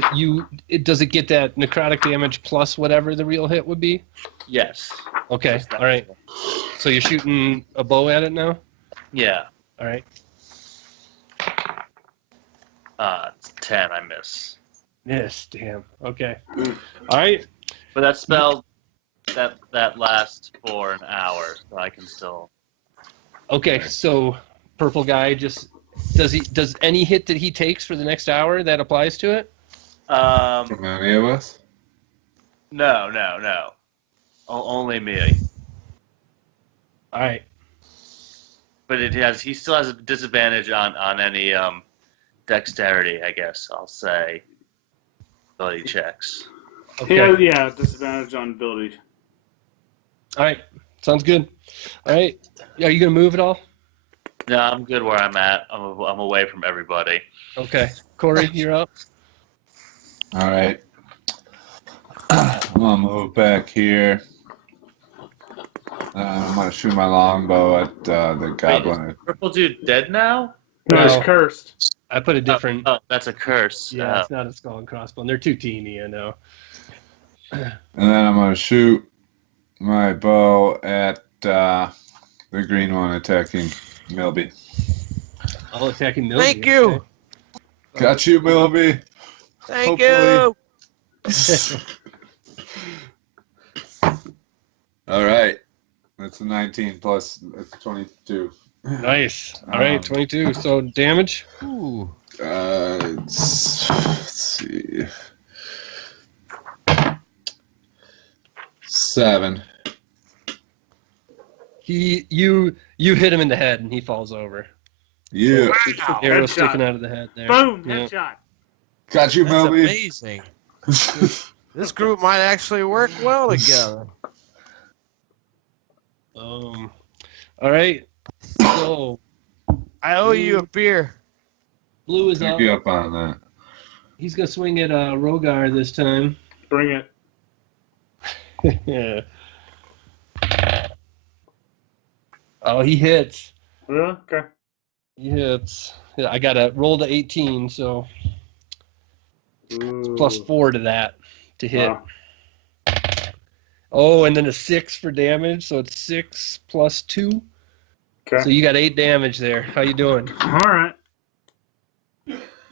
does it get that necrotic damage plus whatever the real hit would be? Yes. Okay. Just that. All right. So you're shooting a bow at it now? Yeah. All right. It's 10. I miss. Yes. Damn. Okay. All right. But that spell that lasts for an hour, so I can still. Okay. So purple guy does any hit that he takes for the next hour that applies to it? From any of us? No. Only me. All right. But he still has a disadvantage on any dexterity, I guess I'll say. Ability checks. Okay. Yeah, disadvantage on ability. All right. Sounds good. All right. Are you gonna move at all? No, I'm good where I'm at. I'm away from everybody. Okay. Corey, you're up. All right. I'm gonna move back here. I'm gonna shoot my longbow at the goblin. Wait, is Purple Dude dead now? No, No. it's cursed. I put a different. Oh, that's a curse. Yeah, it's not a skull and crossbow. They're too teeny, I know. And then I'm gonna shoot my bow at the green one attacking Milby. All attacking Milby. Thank you. okay. Got you, Milby. Thank Hopefully. you. All right. That's a 19 plus that's 22. Nice. All right, 22. So damage. Ooh. Let's see. 7. You hit him in the head and he falls over. Yeah. Wow, Arrow headshot. sticking out of the head there. Boom, Yeah. headshot. Got you, That's Milby. amazing. This group might actually work well together. All right. So I owe you a beer. blue is Take up. you up on that. He's gonna swing at Rogar this time. Bring it. Yeah. Oh, he hits. Really? Okay. He hits. Yeah, I got to roll to 18, so Ooh. plus 4 to that to hit. Wow. Oh, and then a 6 for damage, so it's 6 plus 2. Okay. So you got 8 damage there. How you doing? All right.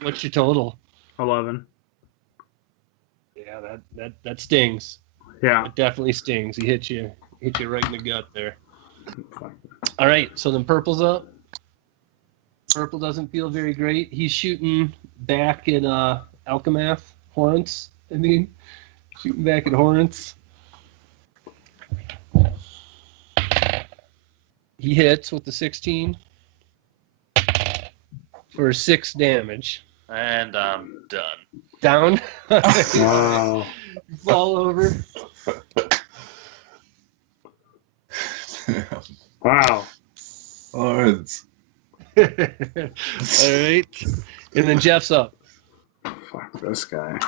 What's your total? 11. Yeah, that stings. Yeah. It definitely stings. He hit you right in the gut there. All right, so then purple's up. Purple doesn't feel very great. He's shooting back at Alchemath. Horrence, I mean. Shooting back at Horrence. He hits with the 16 for 6 damage. And I'm done. Down. Wow. Fall over. Wow. Horns. All right. And then Jeff's up. Fuck this guy.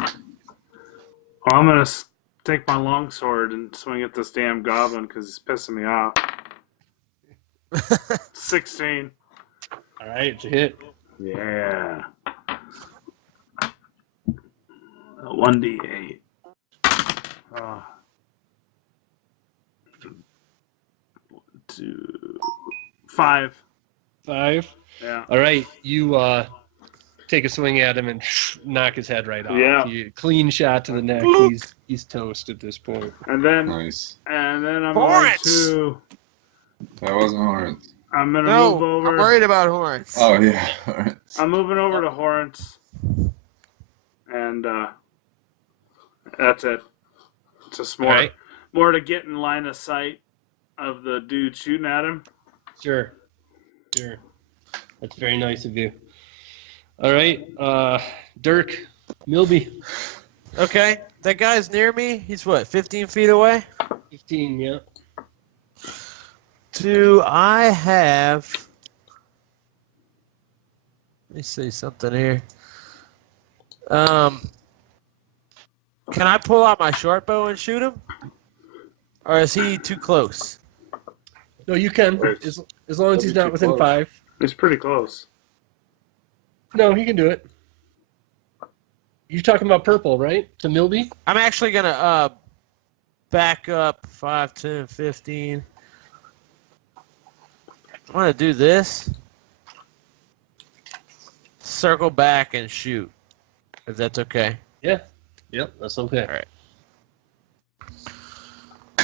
Well, I'm going to take my longsword and swing at this damn goblin because he's pissing me off. 16. All right, it's a hit. Yeah. 1d8. 2, 5. 5. Yeah. All right, you take a swing at him and knock his head right off. Yeah. Clean shot to the neck. He's toast at this point. And then Nice. I'm Horrence! going to That wasn't Horns. I'm gonna No, move over. I'm worried about horns. Oh yeah. All right. I'm moving over to Horns, and that's it. Just more, All right. more to get in line of sight of the dude shooting at him. Sure. That's very nice of you. All right, Dirk Milby. Okay, that guy's near me. He's what, 15 feet away? 15, yeah. Do I have... Let me see something here. Can I pull out my short bow and shoot him? Or is he too close? No, you can, Right. as long as he's not within 5. It's pretty close. No, he can do it. You're talking about purple, right? To Milby? I'm actually going to back up 5, 10, 15. I'm going to do this. Circle back and shoot, if that's okay. Yeah. Yep, that's okay. All right.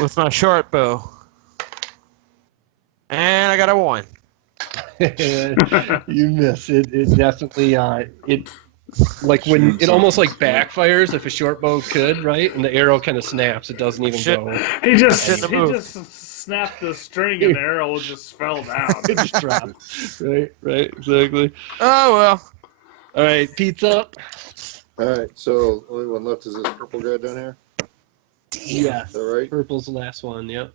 With my short bow. And I got a 1. You miss it. It definitely it like when it almost like backfires if a short bow could, right? And the arrow kind of snaps. It doesn't even go. He just Shouldn't have snapped the string and the arrow just fell down. It just dropped. Right, exactly. Oh, well. All right, Pete's up. All right, so only one left is this purple guy down here. Yes. Is that right? Purple's the last one. Yep.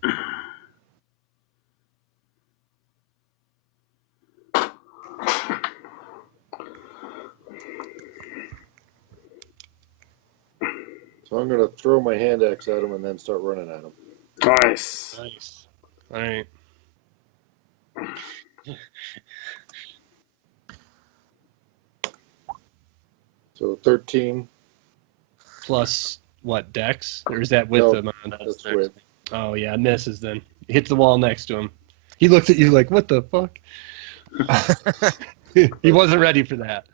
So I'm gonna throw my hand axe at him and then start running at him. Nice. Nice. All right. So 13. Plus what, Dex? Or is that with No, them on? That's with. Oh yeah, misses then. Hits the wall next to him. He looks at you like, what the fuck? He wasn't ready for that.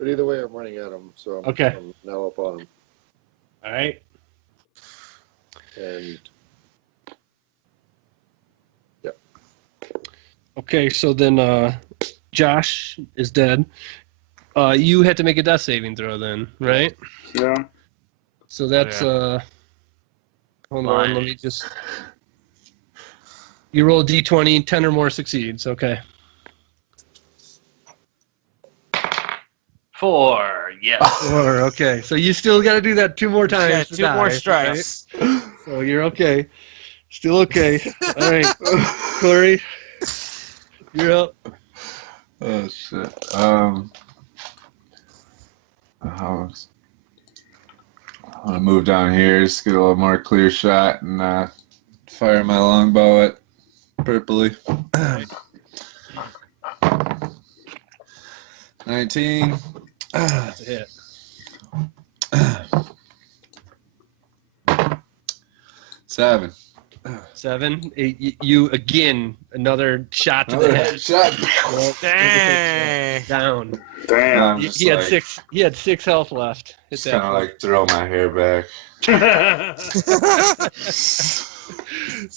But either way, I'm running at him, so Okay. I'm now up on him. All right. And Okay, so then Josh is dead. You had to make a death saving throw then, right? Yeah. So that's hold on, let me Nice. just. You roll a d20, 10 or more succeeds. Okay. 4, yes. 4. Okay, so you still got to do that 2 more times. Yeah, to 2 more die, strikes. right? So you're okay. Still okay. All right, Corey, you're up. Oh shit. I'm gonna move down here, just get a little more clear shot, and fire my longbow at Purpley. 19. That's a hit. 7. 7. You again, another shot to the head. Shot. Dang. Down. Damn. I'm He just had like, 6. He had 6 health left. Hit just that kind of point. like throw my hair back.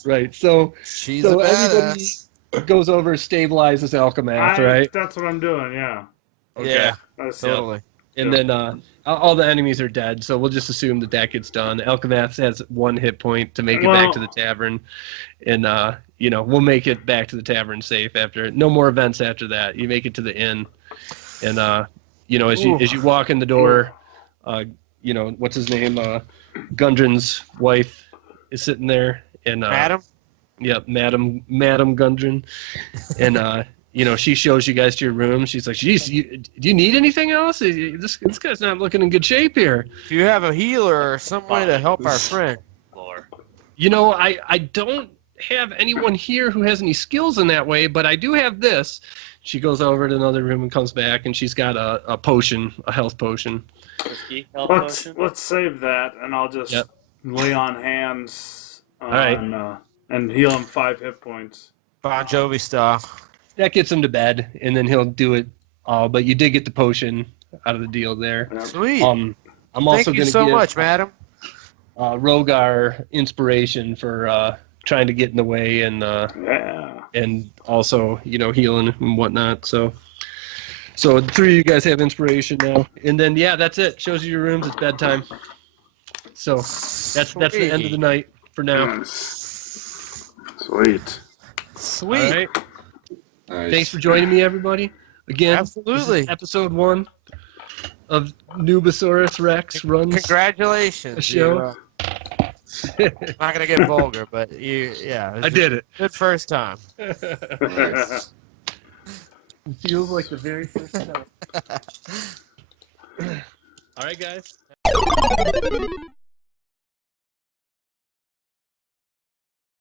Right. So She's so a everybody badass. goes over, stabilizes Alchemath, right? That's what I'm doing. Yeah. Yeah, That's totally. And then all the enemies are dead, so we'll just assume that gets done. Alchemath has 1 hit point to make it back to the tavern, and we'll make it back to the tavern safe after. No more events after that. You make it to the inn, and as you walk in the door, what's his name? Gundren's wife is sitting there, and Madam? Yep, Madam Gundren, and she shows you guys to your room. She's like, "Geez, do you need anything else? This guy's not looking in good shape here." If you have a healer or some way to help our friend. Lord. I don't have anyone here who has any skills in that way, but I do have this. She goes over to another room and comes back, and she's got a potion, a health potion. Whiskey, health Let's potion? let's save that, and I'll just lay on hands right. and heal him 5 hit points. Bon Jovi style. That gets him to bed, and then he'll do it all. But you did get the potion out of the deal there. Sweet. I'm also Thank going you to so give much, madam. Rogar inspiration for trying to get in the way and Yeah. and also healing and whatnot. So the three of you guys have inspiration now, and then that's it. Shows you your rooms. It's bedtime. So that's the end of the night for now. Nice. Sweet. Sweet. All right. Nice. Thanks for joining me, everybody. Again, Absolutely. this is episode 1 of Nubosaurus Rex runs Congratulations. a show. I'm not gonna get vulgar, but I did it. Good first time. Nice. It feels like the very first time. All right, guys.